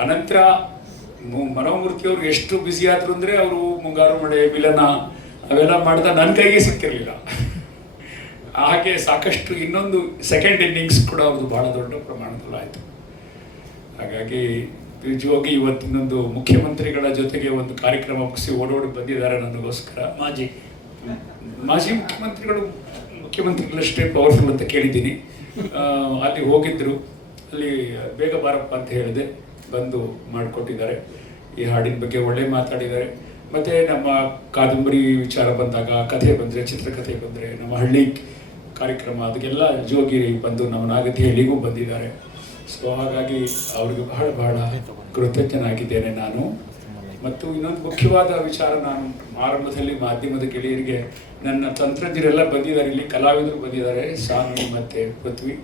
ಅನಂತರ ಮನೋಮೂರ್ತಿಯವರು ಎಷ್ಟು ಬ್ಯುಸಿ ಆದ್ರು ಅಂದರೆ ಅವರು ಮುಂಗಾರು ಮಳೆ, ವಿಲನ ಅವೆಲ್ಲ ಮಾಡಿದ ನನ್ನ ಕೈಗೆ ಸಿಕ್ತಿರಲಿಲ್ಲ. ಹಾಗೆ ಸಾಕಷ್ಟು ಇನ್ನೊಂದು ಸೆಕೆಂಡ್ ಇನ್ನಿಂಗ್ಸ್ ಕೂಡ ಅವ್ರದ್ದು ಬಹಳ ದೊಡ್ಡ ಪ್ರಮಾಣದಲ್ಲಿ ಆಯಿತು. ಹಾಗಾಗಿ ನಿಜವಾಗಿ ಇವತ್ತಿನೊಂದು ಮುಖ್ಯಮಂತ್ರಿಗಳ ಜೊತೆಗೆ ಒಂದು ಕಾರ್ಯಕ್ರಮ ಮುಗಿಸಿ ಓಡೋಡಿ ಬಂದಿದ್ದಾರೆ ನನಗೋಸ್ಕರ. ಮಾಜಿ ಮುಖ್ಯಮಂತ್ರಿಗಳಷ್ಟೇ ಪವರ್ಫುಲ್ ಅಂತ ಕೇಳಿದ್ದೀನಿ. ಅಲ್ಲಿ ಹೋಗಿದ್ದರು, ಅಲ್ಲಿ ಬೇಗ ಬಾರಪ್ಪ ಅಂತ ಹೇಳಿದೆ, ಬಂದು ಮಾಡಿಕೊಟ್ಟಿದ್ದಾರೆ. ಈ ಹಾಡಿನ ಬಗ್ಗೆ ಒಳ್ಳೆ ಮಾತಾಡಿದ್ದಾರೆ. ಮತ್ತು ನಮ್ಮ ಕಾದಂಬರಿ ವಿಚಾರ ಬಂದಾಗ, ಕಥೆ ಬಂದರೆ, ಚಿತ್ರಕಥೆ ಬಂದರೆ, ನಮ್ಮ ಹಳ್ಳಿ ಕಾರ್ಯಕ್ರಮ ಅದಕ್ಕೆಲ್ಲ ಜೋಗಿ ಬಂದು ನಮ್ಮ ನಾಗತಿಹಳ್ಳಿಗೂ ಬಂದಿದ್ದಾರೆ. ಸೊ ಹಾಗಾಗಿ ಅವ್ರಿಗೆ ಬಹಳ ಬಹಳ ಕೃತಜ್ಞನಾಗಿದ್ದೇನೆ ನಾನು. ಮತ್ತು ಇನ್ನೊಂದು ಮುಖ್ಯವಾದ ವಿಚಾರ, ನಾನು ಆರಂಭದಲ್ಲಿ ಮಾಧ್ಯಮದ ಗೆಳೆಯರಿಗೆ ನನ್ನ ತಂತ್ರಜ್ಞರೆಲ್ಲ ಬಂದಿದ್ದಾರೆ, ಇಲ್ಲಿ ಕಲಾವಿದರು ಬಂದಿದ್ದಾರೆ, ಸಾನು ಮತ್ತು ಪೃಥ್ವಿ.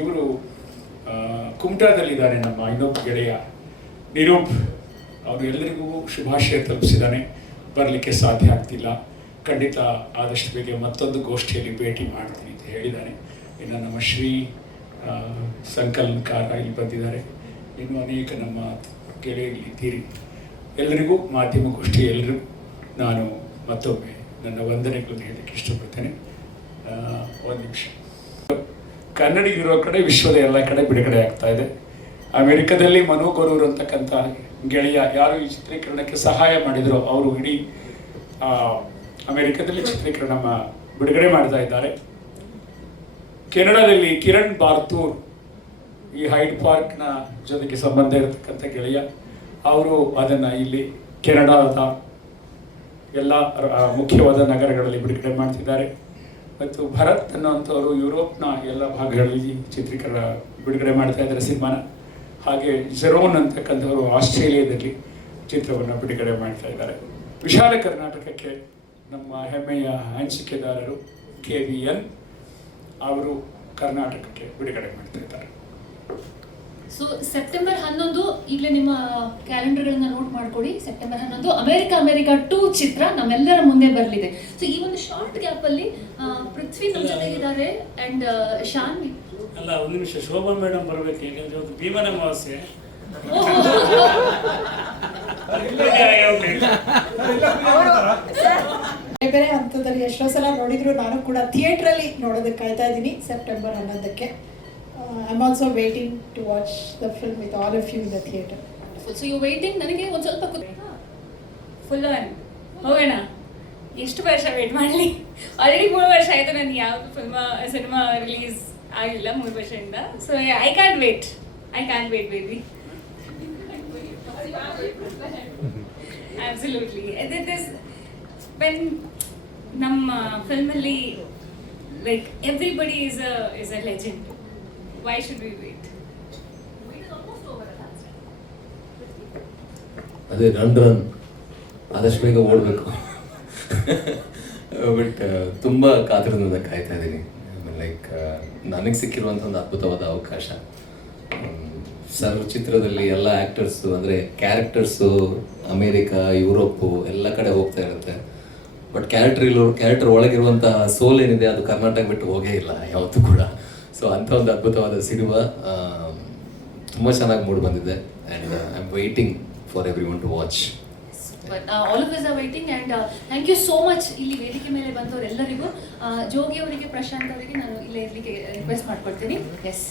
ಇವರು ಕುಮಟಾದಲ್ಲಿದ್ದಾನೆ ನಮ್ಮ ಇನ್ನೊಬ್ಬ ಗೆಳೆಯ ನಿರೂಪ್. ಅವನು ಎಲ್ಲರಿಗೂ ಶುಭಾಶಯ ತಲುಪಿಸಿದ್ದಾನೆ. ಬರಲಿಕ್ಕೆ ಸಾಧ್ಯ ಆಗ್ತಿಲ್ಲ, ಖಂಡಿತ ಆದಷ್ಟು ಬೇಗ ಮತ್ತೊಂದು ಗೋಷ್ಠಿಯಲ್ಲಿ ಭೇಟಿ ಮಾಡ್ತೀನಿ ಅಂತ ಹೇಳಿದ್ದಾನೆ. ಇನ್ನು ನಮ್ಮ ಶ್ರೀ ಸಂಕಲನಕಾರ ಇಲ್ಲಿ ಬಂದಿದ್ದಾರೆ. ಇನ್ನು ಅನೇಕ ನಮ್ಮ ಗೆಳೆಯರಿದ್ದೀರಿ. ಎಲ್ಲರಿಗೂ ಮಾಧ್ಯಮ ಗೋಷ್ಠಿ ಎಲ್ಲರಿಗೂ ನಾನು ಮತ್ತೊಮ್ಮೆ ನನ್ನ ವಂದನೆಗಳನ್ನು ಹೇಳಲಿಕ್ಕೆ ಇಷ್ಟಪಡ್ತೇನೆ. ಒಂದು ನಿಮಿಷ. ಕನ್ನಡಿಗರಿರೋ ಕಡೆ ವಿಶ್ವದ ಎಲ್ಲ ಕಡೆ ಬಿಡುಗಡೆ ಆಗ್ತಾ ಇದೆ. ಅಮೆರಿಕದಲ್ಲಿ ಮನೋ ಗರೂರ್ ಅಂತಕ್ಕಂಥ ಗೆಳೆಯ ಯಾರು ಈ ಚಿತ್ರೀಕರಣಕ್ಕೆ ಸಹಾಯ ಮಾಡಿದ್ರು, ಅವರು ಇಡೀ ಅಮೆರಿಕದಲ್ಲಿ ಚಿತ್ರೀಕರಣ ಬಿಡುಗಡೆ ಮಾಡ್ತಾ ಇದ್ದಾರೆ. ಕೆನಡಾದಲ್ಲಿ ಕಿರಣ್ ಬಾರ್ತೂರ್, ಈ ಹೈಡ್ ಪಾರ್ಕ್ನ ಜೊತೆಗೆ ಸಂಬಂಧ ಇರತಕ್ಕಂಥ ಗೆಳೆಯ, ಅವರು ಅದನ್ನು ಇಲ್ಲಿ ಕೆನಡಾದ ಎಲ್ಲ ಮುಖ್ಯವಾದ ನಗರಗಳಲ್ಲಿ ಬಿಡುಗಡೆ ಮಾಡ್ತಿದ್ದಾರೆ. ಮತ್ತು ಭರತ್ ಅನ್ನುವಂಥವರು ಯುರೋಪ್ನ ಎಲ್ಲ ಭಾಗಗಳಲ್ಲಿ ಚಿತ್ರೀಕರಣ ಬಿಡುಗಡೆ ಮಾಡ್ತಾ ಇದ್ದಾರೆ ಸಿನಿಮಾನ. ಹಾಗೆ ಜೆರೋನ್ ಅಂತಕ್ಕಂಥವರು ಆಸ್ಟ್ರೇಲಿಯಾದಲ್ಲಿ ಚಿತ್ರವನ್ನು ಬಿಡುಗಡೆ ಮಾಡ್ತಾ ಇದ್ದಾರೆ. ವಿಶಾಲ ಕರ್ನಾಟಕಕ್ಕೆ ನಮ್ಮ ಹೆಮ್ಮೆಯ ಹಂಚಿಕೆದಾರರು KVN ಅವರು ಕರ್ನಾಟಕಕ್ಕೆ ಬಿಡುಗಡೆ ಮಾಡ್ತಾ ಇದ್ದಾರೆ. ಸೊ ಸೆಪ್ಟೆಂಬರ್ 11 ಈಗಲೇ ನಿಮ್ಮ ಕ್ಯಾಲೆಂಡರ್ಗಳನ್ನ ನೋಟ್ ಮಾಡ್ಕೊಳ್ಳಿ. ಸೆಪ್ಟೆಂಬರ್ 11 ಅಮೆರಿಕ 2 ಚಿತ್ರ ನಮ್ಮೆಲ್ಲರ ಮುಂದೆ ಬರಲಿದೆ. ಸೊ ಈ ಒಂದು ಶಾರ್ಟ್ ಗ್ಯಾಪ್ ಅಲ್ಲಿ ಪೃಥ್ವಿ ನಮ್ಮ ಜೊತೆಗಿದ್ದಾರೆ ಅಂಡ್ ಶಾನ್ವಿ. ಅಲ್ಲ, ಒಂದು ನಿಮಿಷ, ಶೋಭಾ ಮೇಡಮ್ ಬರಬೇಕು, ಯಾಕಂದ್ರೆ ಇವತ್ತು ಭೀಮನ ಅಮಾವಾಸ್ಯೆ. ಬೇರೆ ಹಂತದಲ್ಲಿ ಎಷ್ಟೋ ಸಲ ನೋಡಿದ್ರು, ನಾನು ಕೂಡ ಥಿಯೇಟ್ರಲ್ಲಿ ನೋಡೋದಕ್ಕೆ ಕಾಯ್ತಾ ಇದ್ದೀನಿ ಸೆಪ್ಟೆಂಬರ್ 11ಕ್ಕೆ. I am also waiting to watch the film with all of you in the theatre. So you waiting. ನನಗೆ ಒಂದು ಸ್ವಲ್ಪ ಫುಲ್ ಆನ್ ಹೋಗೋಣ. ಎಷ್ಟು ವರ್ಷ ವೇಟ್ ಮಾಡಲಿ? ಆಲ್ರೆಡಿ 3 ವರ್ಷ ಆಯಿತು ನಾನು ಯಾವ ಸಿನಿಮಾ ರಿಲೀಸ್ ಆಗಿಲ್ಲ 3 ವರ್ಷದಿಂದ. So I can wait baby. Absolutely. When ನಮ್ಮ ಫಿಲ್ಮಲ್ಲಿ like everybody is a legend. Why should we wait? ಅದೇ ರನ್ ಆದಷ್ಟು ಬೇಗ ಓಡಬೇಕು. ಬಟ್ ತುಂಬ ಕಾತರದಿಂದ ಕಾಯ್ತಾ ಇದ್ದೀನಿ. ಲೈಕ್ ನನಗೆ ಸಿಕ್ಕಿರುವಂಥ ಒಂದು ಅದ್ಭುತವಾದ ಅವಕಾಶ. ಸರ್ ಚಿತ್ರದಲ್ಲಿ ಎಲ್ಲ ಆ್ಯಕ್ಟರ್ಸು ಅಂದರೆ ಕ್ಯಾರೆಕ್ಟರ್ಸು ಅಮೇರಿಕಾ, ಯುರೋಪು ಎಲ್ಲ ಕಡೆ ಹೋಗ್ತಾ ಇರುತ್ತೆ. ಬಟ್ ಕ್ಯಾರೆಕ್ಟರ್ ಒಳಗಿರುವಂಥ ಸೋಲ್ ಏನಿದೆ ಅದು ಕರ್ನಾಟಕ ಬಿಟ್ಟು ಹೋಗೇ ಇಲ್ಲ ಯಾವತ್ತೂ ಕೂಡ. ಸೊ ಅಂಥ ಒಂದು ಅದ್ಭುತವಾದ ಸಿನಿಮಾ ತುಂಬ ಚೆನ್ನಾಗಿ ಮೂಡಿ ಬಂದಿದೆ. And I am waiting for every one to watch. All of us are waiting and thank you so much. ಇಲ್ಲಿ ವೇದಿಕೆ ಮೇಲೆ ಬಂದವರೆಲ್ಲರಿಗೂ, ಜೋಗಿ ಅವರಿಗೆ, ಪ್ರಶಾಂತ್ ಅವರಿಗೆ ನಾನು ಇಲ್ಲೇ ಇರಲಿಕ್ಕೆ ರಿಕ್ವೆಸ್ಟ್ ಮಾಡ್ಕೊಳ್ತೀನಿ. ಎಸ್.